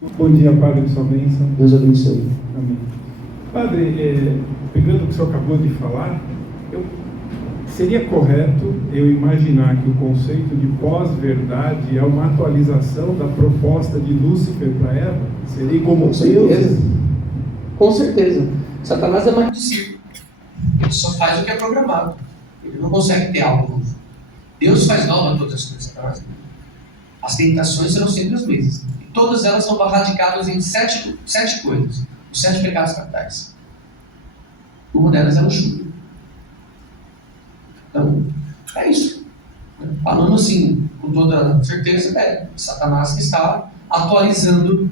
Bom dia, Padre, sua bênção. Deus abençoe. Amém. Padre, pegando o que o senhor acabou de falar, seria correto eu imaginar que o conceito de pós-verdade é uma atualização da proposta de Lúcifer para Eva? Seria como Com certeza. Deus? Com certeza. Satanás é mais discípulo. Ele só faz o que é programado. Ele não consegue ter algo novo. Deus faz nova todas as coisas. Satanás. As tentações serão sempre as mesmas. E todas elas são radicadas em sete coisas. Os 7 pecados capitais. Uma delas é luxúria. Então, é isso. Falando assim, com toda certeza, é Satanás que está atualizando,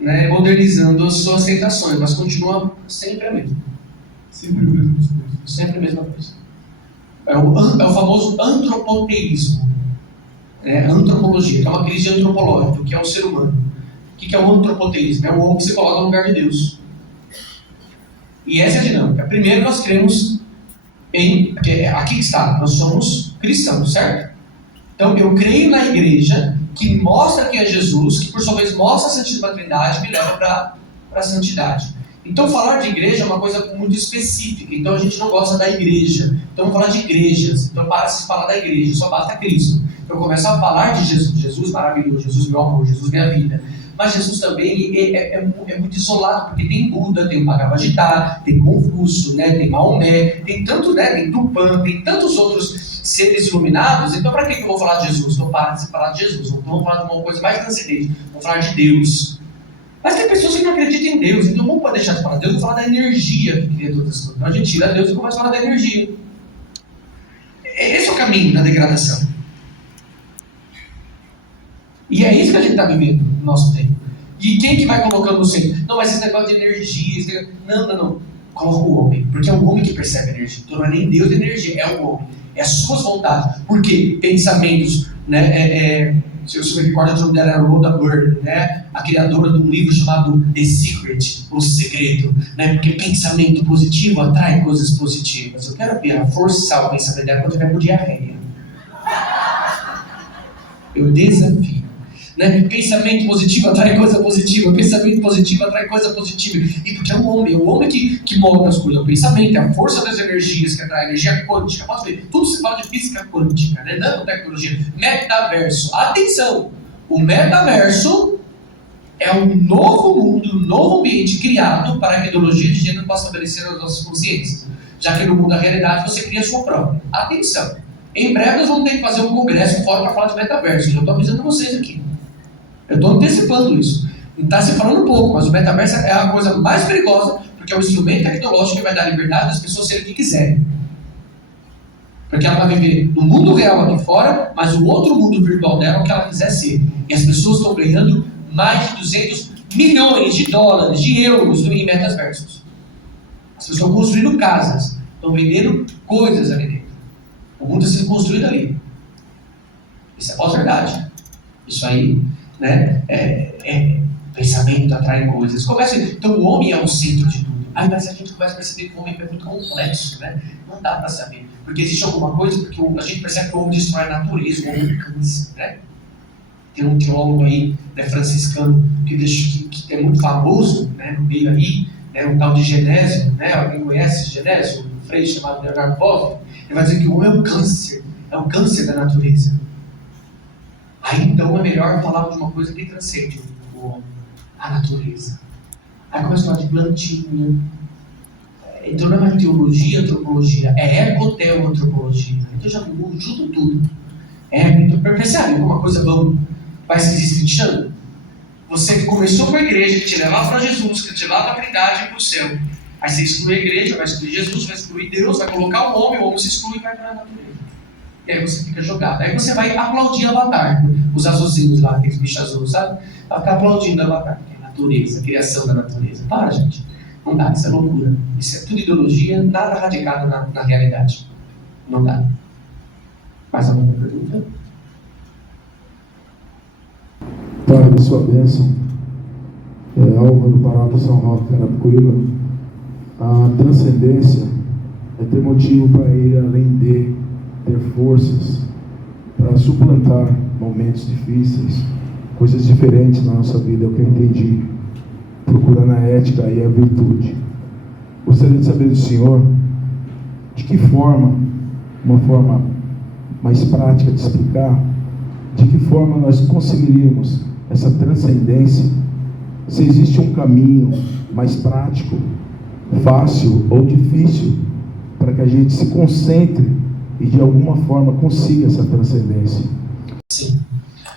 né, modernizando as suas tentações, mas continua sempre a mesma. Sempre o mesmo discurso. Sempre a mesma coisa. É o famoso antropoteísmo. Antropologia, que é uma crise antropológica, o que é o ser humano. O que é o antropoteísmo? É o homem que se coloca no lugar de Deus. E essa é a dinâmica. Primeiro nós cremos aqui está, nós somos cristãos, certo? Então eu creio na igreja que mostra que é Jesus, que por sua vez mostra a Santíssima Trindade, me leva para a santidade. Então falar de igreja é uma coisa muito específica, então a gente não gosta da igreja, então vamos falar de igrejas, então para se falar da igreja, só basta Cristo. Então eu começo a falar de Jesus, Jesus maravilhoso, Jesus meu amor, Jesus minha vida. Mas Jesus também é muito isolado, porque tem Buda, tem o Bhagavad Gita, tem Confúcio, né, tem Maomé, tem tanto, né, tem Tupã, tem tantos outros seres iluminados. Então para que eu vou falar de Jesus? Então para de falar de Jesus, então vamos falar de uma coisa mais transcendente, vamos falar de Deus. Mas tem pessoas que não acreditam em Deus, então vamos deixar de falar de Deus, vamos falar da energia que cria todas as coisas. Então a gente tira Deus e começa a falar da energia. Esse é o caminho da degradação. E é isso que a gente está vivendo no nosso tempo. E quem que vai colocando no centro? Não, mas esse negócio de energia, não. Coloca o homem, porque é o homem que percebe a energia. Então não é nem Deus de energia, é o homem. É as suas vontades. Porque pensamentos, né, se você me recorda, o nome dela era Rhoda Byrne, né, a criadora de um livro chamado The Secret, O Segredo, né, porque pensamento positivo atrai coisas positivas. Eu quero ver a forçar o pensamento dela quando tiver com diarreia. Eu desafio. Né? Pensamento positivo atrai coisa positiva, pensamento positivo atrai coisa positiva. E porque é o homem que molda as coisas. O pensamento é a força das energias que atrai energia quântica. Pode ver, tudo se fala de física quântica, né? Nanotecnologia, metaverso. Atenção! O metaverso é um novo mundo, um novo ambiente criado para que a ideologia de gênero possa estabelecer as nossas consciências. Já que no mundo da realidade você cria a sua própria. Atenção! Em breve nós vamos ter que fazer um congresso fora para falar de metaverso. Eu estou avisando vocês aqui. Eu estou antecipando isso. Está se falando pouco, mas o metaverso é a coisa mais perigosa, porque é um instrumento tecnológico que vai dar liberdade das pessoas serem o que quiserem. Porque ela vai viver no mundo real aqui fora, mas o outro mundo virtual dela é o que ela quiser ser. E as pessoas estão ganhando mais de 200 milhões de dólares, de euros em metaversos. As pessoas estão construindo casas, estão vendendo coisas ali dentro. O mundo está sendo construído ali. Isso é pós-verdade. Isso aí, né, pensamento atrai coisas. Então o homem é o centro de tudo. Aí mas a gente começa a perceber que o homem é muito complexo, né? Não dá para saber. Porque existe alguma coisa, porque a gente percebe que o homem destrói a natureza, o homem cansa, né? Tem um teólogo aí, né, franciscano, que é muito famoso, né, no meio aí, né, um tal de Genésio, né? Alguém conhece Genésio? Um frei chamado Leonardo Boff. Ele vai dizer que o homem é o câncer da natureza. Aí então é melhor falar de uma coisa que transcende o homem, a natureza. Aí começa a falar de plantinha. Então não é mais teologia, antropologia, é ergoteoantropologia. Então já junto tudo. Então percebe como uma coisa vai se destrinchando? Você que começou com a igreja, que te leva para Jesus, que te leva para a Trindade e para o céu. Aí você exclui a igreja, vai excluir Jesus, vai excluir Deus, vai colocar o homem se exclui e vai para a natureza. E aí você fica jogado. Aí você vai aplaudir Avatar, os azulzinhos lá, aqueles bichos azuis, sabe? Vai ficar aplaudindo Avatar, que é a natureza, a criação da natureza. Para, gente. Não dá, isso é loucura. Isso é tudo ideologia, nada radicado na realidade. Não dá. Mais alguma pergunta? Padre, sua bênção. Álvaro Paróquia São Roque, Carapicuíba. A transcendência é ter motivo para ir além ter forças para suplantar momentos difíceis, coisas diferentes na nossa vida, é o que eu entendi, procurando a ética e a virtude. Gostaria de saber do senhor, de que forma, uma forma mais prática de explicar, de que forma nós conseguiríamos essa transcendência, se existe um caminho mais prático, fácil ou difícil, para que a gente se concentre e de alguma forma consiga essa transcendência. Sim.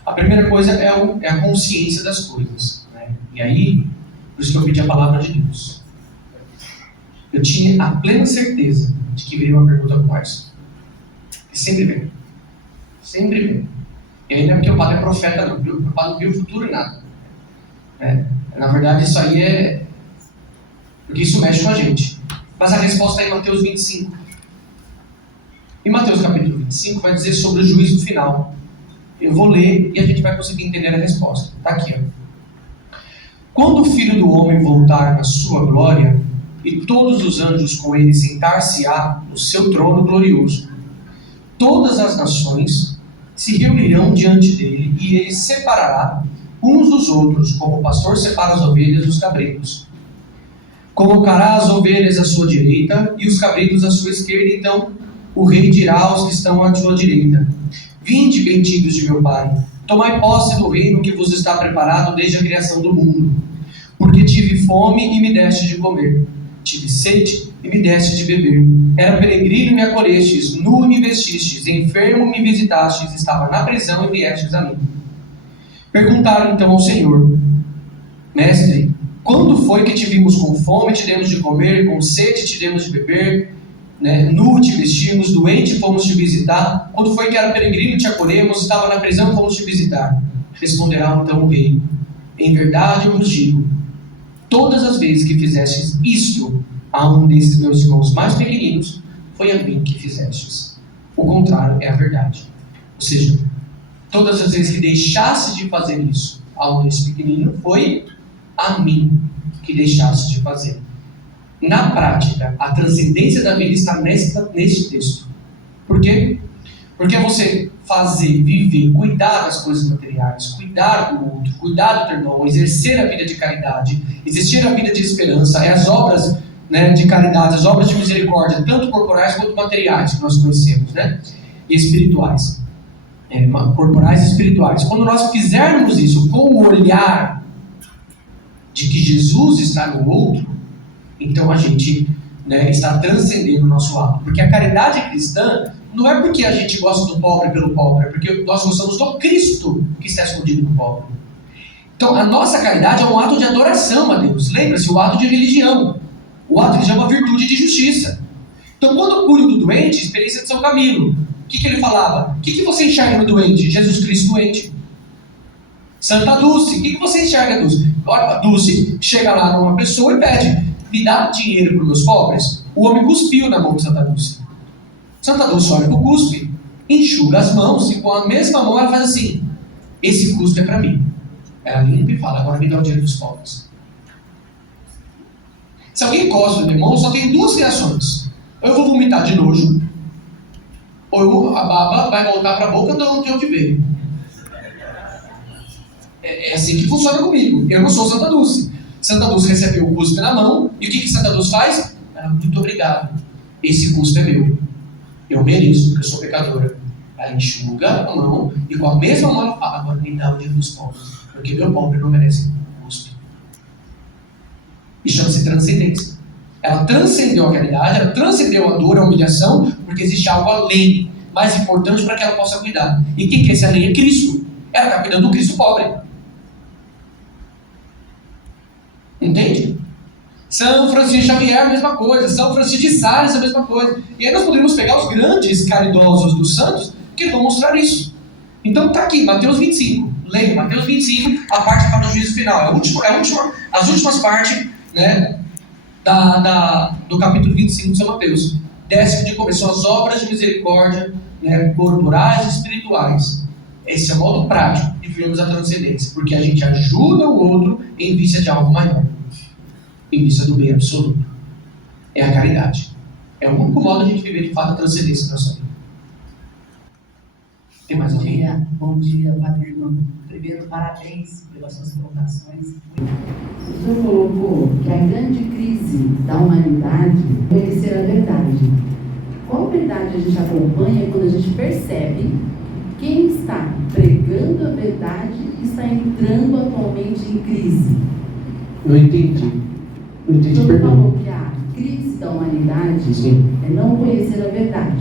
A primeira coisa é a consciência das coisas, né? E aí, por isso que eu pedi a palavra de Deus. Eu tinha a plena certeza de que viria uma pergunta como essa. E sempre vem. Sempre vem. E aí não é porque o padre é profeta, não. O padre não viu o futuro e nada. Na verdade, isso aí é... porque isso mexe com a gente. Mas a resposta é em Mateus 25. Em Mateus capítulo 25 vai dizer sobre o juízo final. Eu vou ler e a gente vai conseguir entender a resposta. Está aqui, ó. Quando o Filho do Homem voltar na sua glória, e todos os anjos com ele sentar-se-á no seu trono glorioso, todas as nações se reunirão diante dele, e ele separará uns dos outros, como o pastor separa as ovelhas dos cabritos. Colocará as ovelhas à sua direita e os cabritos à sua esquerda. Então o rei dirá aos que estão à sua direita: vinde, benditos de meu Pai, tomai posse do reino que vos está preparado desde a criação do mundo. Porque tive fome e me deste de comer, tive sede e me deste de beber, era peregrino e me acolhestes, nu e me vestistes, enfermo me visitastes, estava na prisão e viestes a mim. Perguntaram então ao Senhor: Mestre, quando foi que te vimos com fome e te demos de comer, com sede te demos de beber, nu te vestimos, doente fomos te visitar? Quando foi que era peregrino e te acolhemos, estava na prisão e fomos te visitar? Responderá então o rei: em verdade eu vos digo, todas as vezes que fizestes isto a um desses meus irmãos mais pequeninos, foi a mim que fizestes. O contrário é a verdade. Ou seja, todas as vezes que deixasse de fazer isso a um desses pequeninos, foi a mim que deixasse de fazer. Na prática, a transcendência da vida está neste texto. Por quê? Porque você fazer, viver, cuidar das coisas materiais, cuidar do outro, cuidar do teu irmão, exercer a vida de caridade, exercer a vida de esperança, as obras de caridade, as obras de misericórdia, tanto corporais quanto materiais, que nós conhecemos, e espirituais. Corporais e espirituais. Quando nós fizermos isso com o olhar de que Jesus está no outro, então a gente está transcendendo o nosso ato. Porque a caridade cristã não é porque a gente gosta do pobre pelo pobre, é porque nós gostamos do Cristo que está escondido no pobre. Então a nossa caridade é um ato de adoração a Deus. Lembra-se, o ato de religião. O ato de religião é uma virtude de justiça. Então quando eu cuido do doente, experiência de São Camilo, o que ele falava? O que você enxerga no doente? Jesus Cristo doente. Santa Dulce, o que você enxerga, Dulce? Olha, Dulce chega lá numa pessoa e pede: me dá dinheiro para os meus pobres. O homem cuspiu na mão de Santa Dulce. Santa Dulce olha para o cuspe, enxuga as mãos e com a mesma mão ela faz assim: esse cuspe é para mim. Ela limpa e fala: agora me dá o dinheiro dos pobres. Se alguém cospe no meu irmão, só tem duas reações: ou eu vou vomitar de nojo, ou a baba vai voltar para a boca de onde veio. É assim que funciona comigo. Eu não sou Santa Dulce. Santa Dulce recebeu o cuspe na mão, e o que Santa Dulce faz? Ela: muito obrigado, esse cuspe é meu, eu mereço, porque eu sou pecadora. Ela enxuga a mão e com a mesma mão ela fala: agora me dá o dinheiro dos pobres, porque meu pobre não merece cuspe. E chama-se transcendência. Ela transcendeu a caridade, ela transcendeu a dor, a humilhação, porque existe algo além, mais importante para que ela possa cuidar. E quem que é esse além? É Cristo. Ela está cuidando do Cristo pobre. Entende? São Francisco Xavier, a mesma coisa. São Francisco de Sales, a mesma coisa. E aí nós poderíamos pegar os grandes caridosos dos santos que vão mostrar isso. Então está aqui, Mateus 25. Leia Mateus 25, a parte que fala do juízo final. As últimas partes do capítulo 25 de São Mateus. 10º de começo, são as obras de misericórdia corporais e espirituais. Esse é o modo prático de vivermos a transcendência, porque a gente ajuda o outro em vista de algo maior, em vista do bem absoluto. É a caridade. É o único modo de a gente viver de fato a transcendência da nossa vida. Tem mais alguém? Bom dia, Padre Irmão. Obrigado. Beto, parabéns pelas suas colocações. O senhor colocou que a grande crise da humanidade é conhecer a verdade. Qual verdade a gente acompanha quando a gente percebe quem está pregando a verdade e está entrando atualmente em crise? Não entendi. Não entendi. O senhor falou que a crise da humanidade é não conhecer a verdade.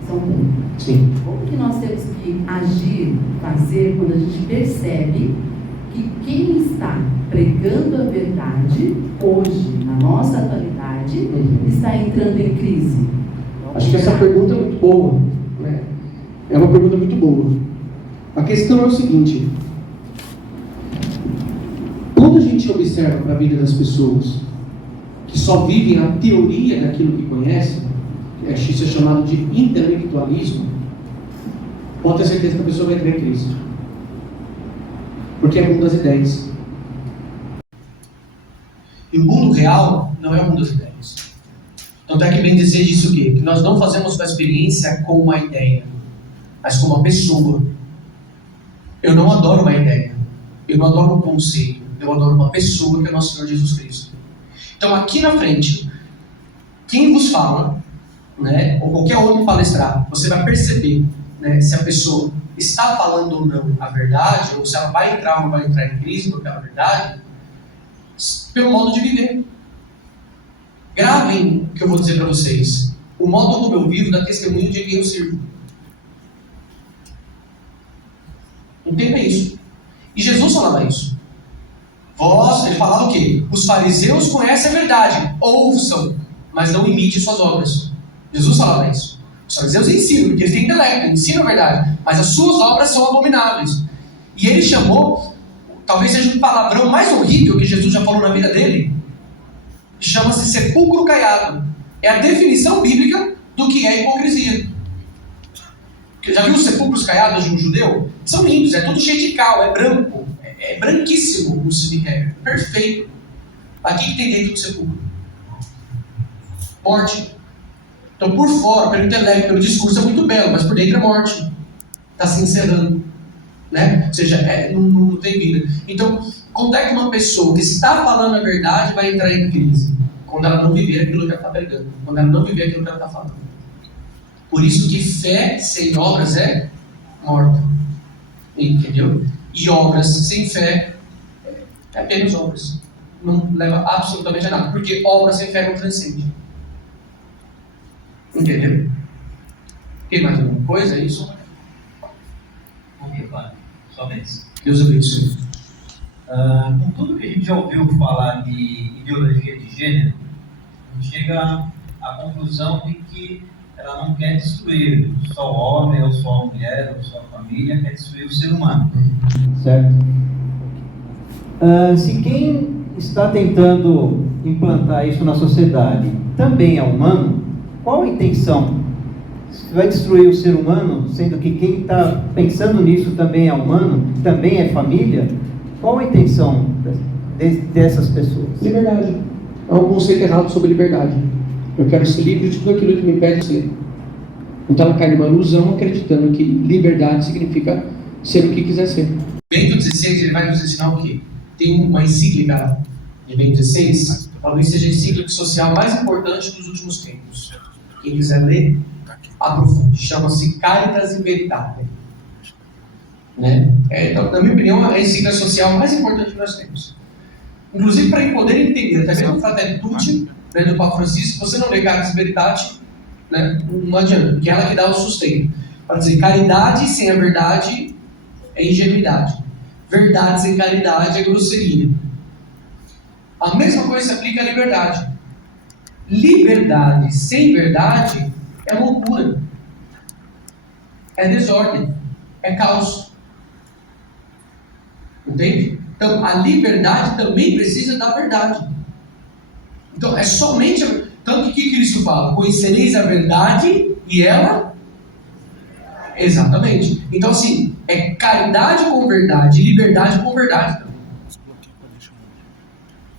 Isso é um ponto. Sim. Como que nós temos que agir, fazer, quando a gente percebe que quem está pregando a verdade, hoje, na nossa atualidade, está entrando em crise? Acho que essa pergunta é muito boa, né? É uma pergunta muito boa. A questão é o seguinte: quando a gente observa para a vida das pessoas que só vivem a teoria daquilo que conhecem, isso é chamado de intelectualismo, pode ter certeza que a pessoa vai entrar em crise. Porque é o mundo das ideias. E o mundo real não é o mundo das ideias. Tanto é que bem dizer disso o quê? Que nós não fazemos uma experiência com uma ideia, mas com uma pessoa. Eu não adoro uma ideia. Eu não adoro um conceito. Eu adoro uma pessoa, que é o nosso Senhor Jesus Cristo. Então aqui na frente, quem vos fala, né, ou qualquer outro palestrar, você vai perceber, né, se a pessoa está falando ou não a verdade, ou se ela vai entrar ou não vai entrar em crise com aquela verdade, pelo modo de viver. Gravem o que eu vou dizer para vocês. O modo como eu vivo dá testemunho de quem eu sirvo. Entenda isso. E Jesus falava isso. Ele falava o quê? Os fariseus conhecem a verdade, ouçam, mas não imite suas obras. Jesus falava isso. Os fariseus ensinam, porque eles têm intelecto, ensinam a verdade, mas as suas obras são abomináveis. E ele chamou, talvez seja o palavrão mais horrível que Jesus já falou na vida dele, chama-se sepulcro caiado. É a definição bíblica do que é hipocrisia. Já viu os sepulcros caiados de um judeu? São lindos, é tudo cheio de cal, é branco, é branquíssimo o cemitério, perfeito. Aqui que tem dentro do sepulcro? Morte. Então por fora, pelo intelecto, pelo discurso é muito belo, mas por dentro é morte. Está se encerrando, né? Ou seja, não tem vida. Então, quando é que uma pessoa que está falando a verdade vai entrar em crise? Quando ela não viver aquilo que ela está pregando, quando ela não viver aquilo que ela está falando. Por isso que fé sem obras é morta. Entendeu? E obras sem fé é apenas obras. Não leva absolutamente a nada. Porque obras sem fé não transcende. Entendeu? Tem mais alguma coisa? É isso? Ok, Padre. Somente. Deus abençoe. Com tudo que a gente já ouviu falar de ideologia de gênero, a gente chega à conclusão de que ela não quer destruir só o homem, ou só a mulher, ou só a família, quer destruir o ser humano. Certo? Se quem está tentando implantar isso na sociedade também é humano, qual a intenção? Se vai destruir o ser humano, sendo que quem está pensando nisso também é humano, também é família, qual a intenção dessas pessoas? Liberdade. É um conceito errado sobre liberdade. Eu quero ser livre de tudo aquilo que me impede de ser. Então ela cai numa ilusão acreditando que liberdade significa ser o que quiser ser. Bento XVI ele vai nos ensinar o quê? Tem uma encíclica de Bento XVI, talvez seja a encíclica social mais importante dos últimos tempos. Quem quiser ler, aprofunde. Chama-se Caritas in Veritate. Né? Então, na minha opinião, é a encíclica social mais importante que nós temos. Inclusive para poder entender, até mesmo o Fratelli Tutti, né, do Papa Francisco, se você não lê Caritas in Veritate, né, não adianta, porque é ela que dá o sustento. Para dizer, caridade sem a verdade é ingenuidade. Verdade sem caridade é grosseria. A mesma coisa se aplica à liberdade. Liberdade sem verdade é loucura. É desordem. É caos. Entende? Então, a liberdade também precisa da verdade. Então, é somente... Tanto que Cristo fala, conhecereis a verdade e ela... Exatamente. Então, assim, é caridade com verdade, liberdade com verdade.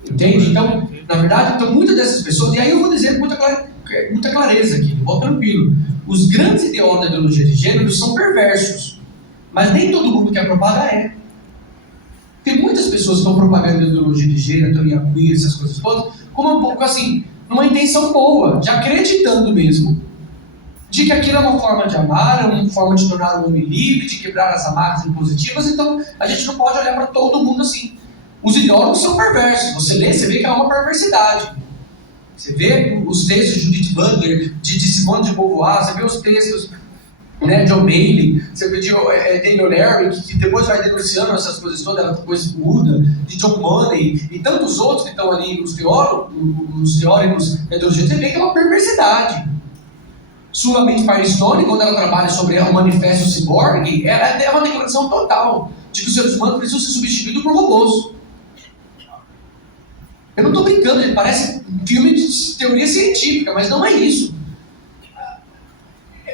Entende? Então, na verdade, muitas dessas pessoas... E aí eu vou dizer com muita clareza aqui, vou tranquilo. Os grandes ideólogos da ideologia de gênero são perversos. Mas nem todo mundo que é propaganda é. Tem muitas pessoas que estão propagando a ideologia de gênero, a teoria queer, essas coisas todas, como um pouco assim, numa intenção boa, de acreditando mesmo, de que aquilo é uma forma de amar, uma forma de tornar o homem livre, de quebrar as amarras impositivas. Então a gente não pode olhar para todo mundo assim. Os ideólogos são perversos. Você lê, você vê que é uma perversidade. Você vê os textos de Judith Butler, de Simone de Beauvoir, você vê os textos, né, de O'Malley, você vê de Daniel Larry, que depois vai denunciando essas coisas todas, ela depois muda, de John Money e tantos outros que estão ali, os teóricos da ideologia, você vê que é uma perversidade. Sulamente Firestone, quando ela trabalha sobre o Manifesto Cyborg, é uma declaração total de que os seres humanos precisam ser substituídos por robôs. Eu não estou brincando, ele parece um filme de teoria científica, mas não é isso.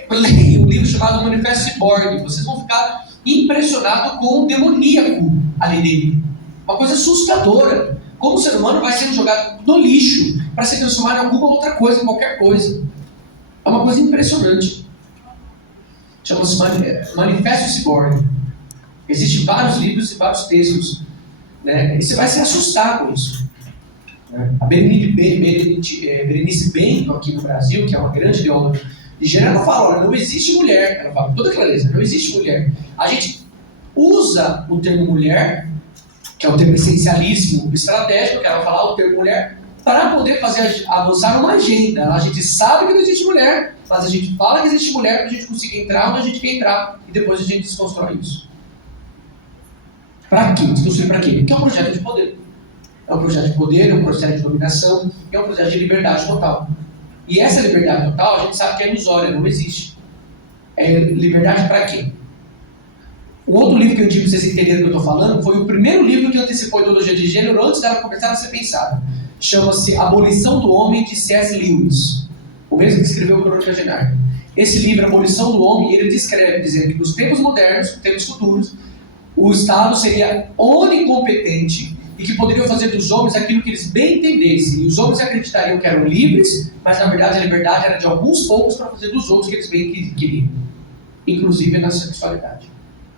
Leia um livro chamado Manifesto Cyborg, vocês vão ficar impressionados com o demoníaco ali dele. Uma coisa assustadora. Como o ser humano vai sendo jogado no lixo para se transformar em alguma outra coisa, em qualquer coisa. É uma coisa impressionante. Chama-se Manifesto Cyborg. Existem vários livros e vários textos, né? E você vai se assustar com isso. A Berenice Bento, aqui no Brasil, que é uma grande ideóloga de gênero, ela fala, olha, não existe mulher. Ela fala com toda clareza, não existe mulher. A gente usa o termo mulher, que é o termo essencialíssimo estratégico, que ela falar o termo mulher, para poder fazer avançar uma agenda. A gente sabe que não existe mulher, mas a gente fala que existe mulher para a gente conseguir entrar onde a gente quer entrar e depois a gente desconstrói isso. Para quê? Desconstruir para quê? Porque é um projeto de poder. É um projeto de poder, é um processo de dominação, é um projeto de liberdade total. E essa liberdade total, a gente sabe que é ilusória, não existe. É liberdade para quê? O outro livro que eu digo para vocês entenderem o que eu estou falando foi o primeiro livro que antecipou a ideologia de gênero antes dela começar a ser pensada. Chama-se Abolição do Homem, de C.S. Lewis, o mesmo que escreveu o Crônica de Nárnia. Esse livro, Abolição do Homem, ele descreve, dizendo que nos tempos modernos, nos tempos futuros, o Estado seria onicompetente e que poderiam fazer dos homens aquilo que eles bem entendessem. E os homens acreditariam que eram livres, mas na verdade a liberdade era de alguns poucos para fazer dos outros que eles bem queriam, inclusive na sexualidade.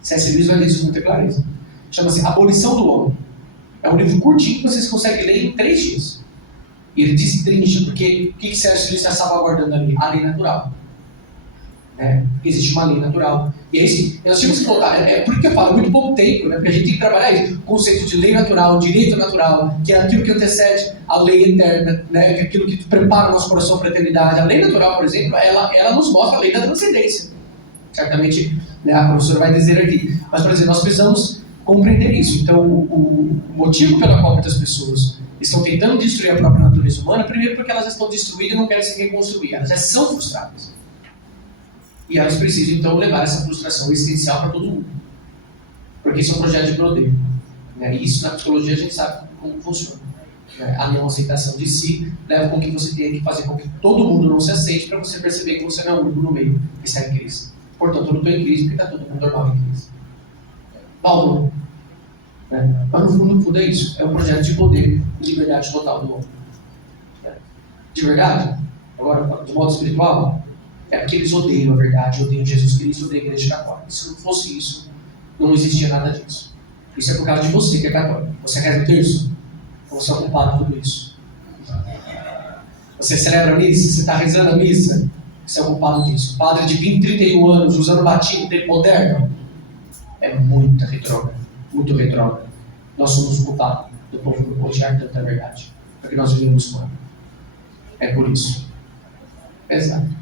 C.S. Lewis vai ler isso com muita clareza. Chama-se Abolição do Homem. É um livro curtinho que vocês conseguem ler em 3 dias. E ele destrincha, porque o que C.S. Lewis está salvaguardando ali? A lei natural. Existe uma lei natural. E aí, nós tínhamos que voltar. Por isso que eu falo, muito pouco tempo, né? Porque a gente tem que trabalhar isso. O conceito de lei natural, direito natural, que é aquilo que antecede a lei eterna, né? Que é aquilo que prepara o nosso coração para a eternidade. A lei natural, por exemplo, ela nos mostra a lei da transcendência. Certamente, né, a professora vai dizer aqui. Mas, por exemplo, nós precisamos compreender isso. Então, o motivo pelo qual muitas pessoas estão tentando destruir a própria natureza humana, primeiro porque elas estão destruídas e não querem se reconstruir. Elas já são frustradas. E elas precisam, então, levar essa frustração existencial para todo mundo. Porque isso é um projeto de poder. Né? E isso, na psicologia, a gente sabe como funciona. Né? A não aceitação de si leva com que você tenha que fazer com que todo mundo não se aceite para você perceber que você não é o único no meio que está em crise. Portanto, eu não estou em crise porque está todo mundo normal em crise. Paulo. Né? Mas, no fundo, é isso. É um projeto de poder e liberdade total do homem. De verdade? Agora, de modo espiritual? É porque eles odeiam a verdade, odeiam Jesus Cristo, odeiam a Igreja Católica. Se não fosse isso, não existia nada disso. Isso é por causa de você que é católico. Você reza o terço? Ou você é culpado de tudo isso? Você celebra a missa? Você está rezando a missa? Você é culpado disso. Padre de 20, 31 anos, usando batismo no tempo moderno? É muito retrógrado. Muito retrógrado. Nós somos culpados do povo odiar tanta verdade. Porque nós vivemos com ela. É por isso. Exato.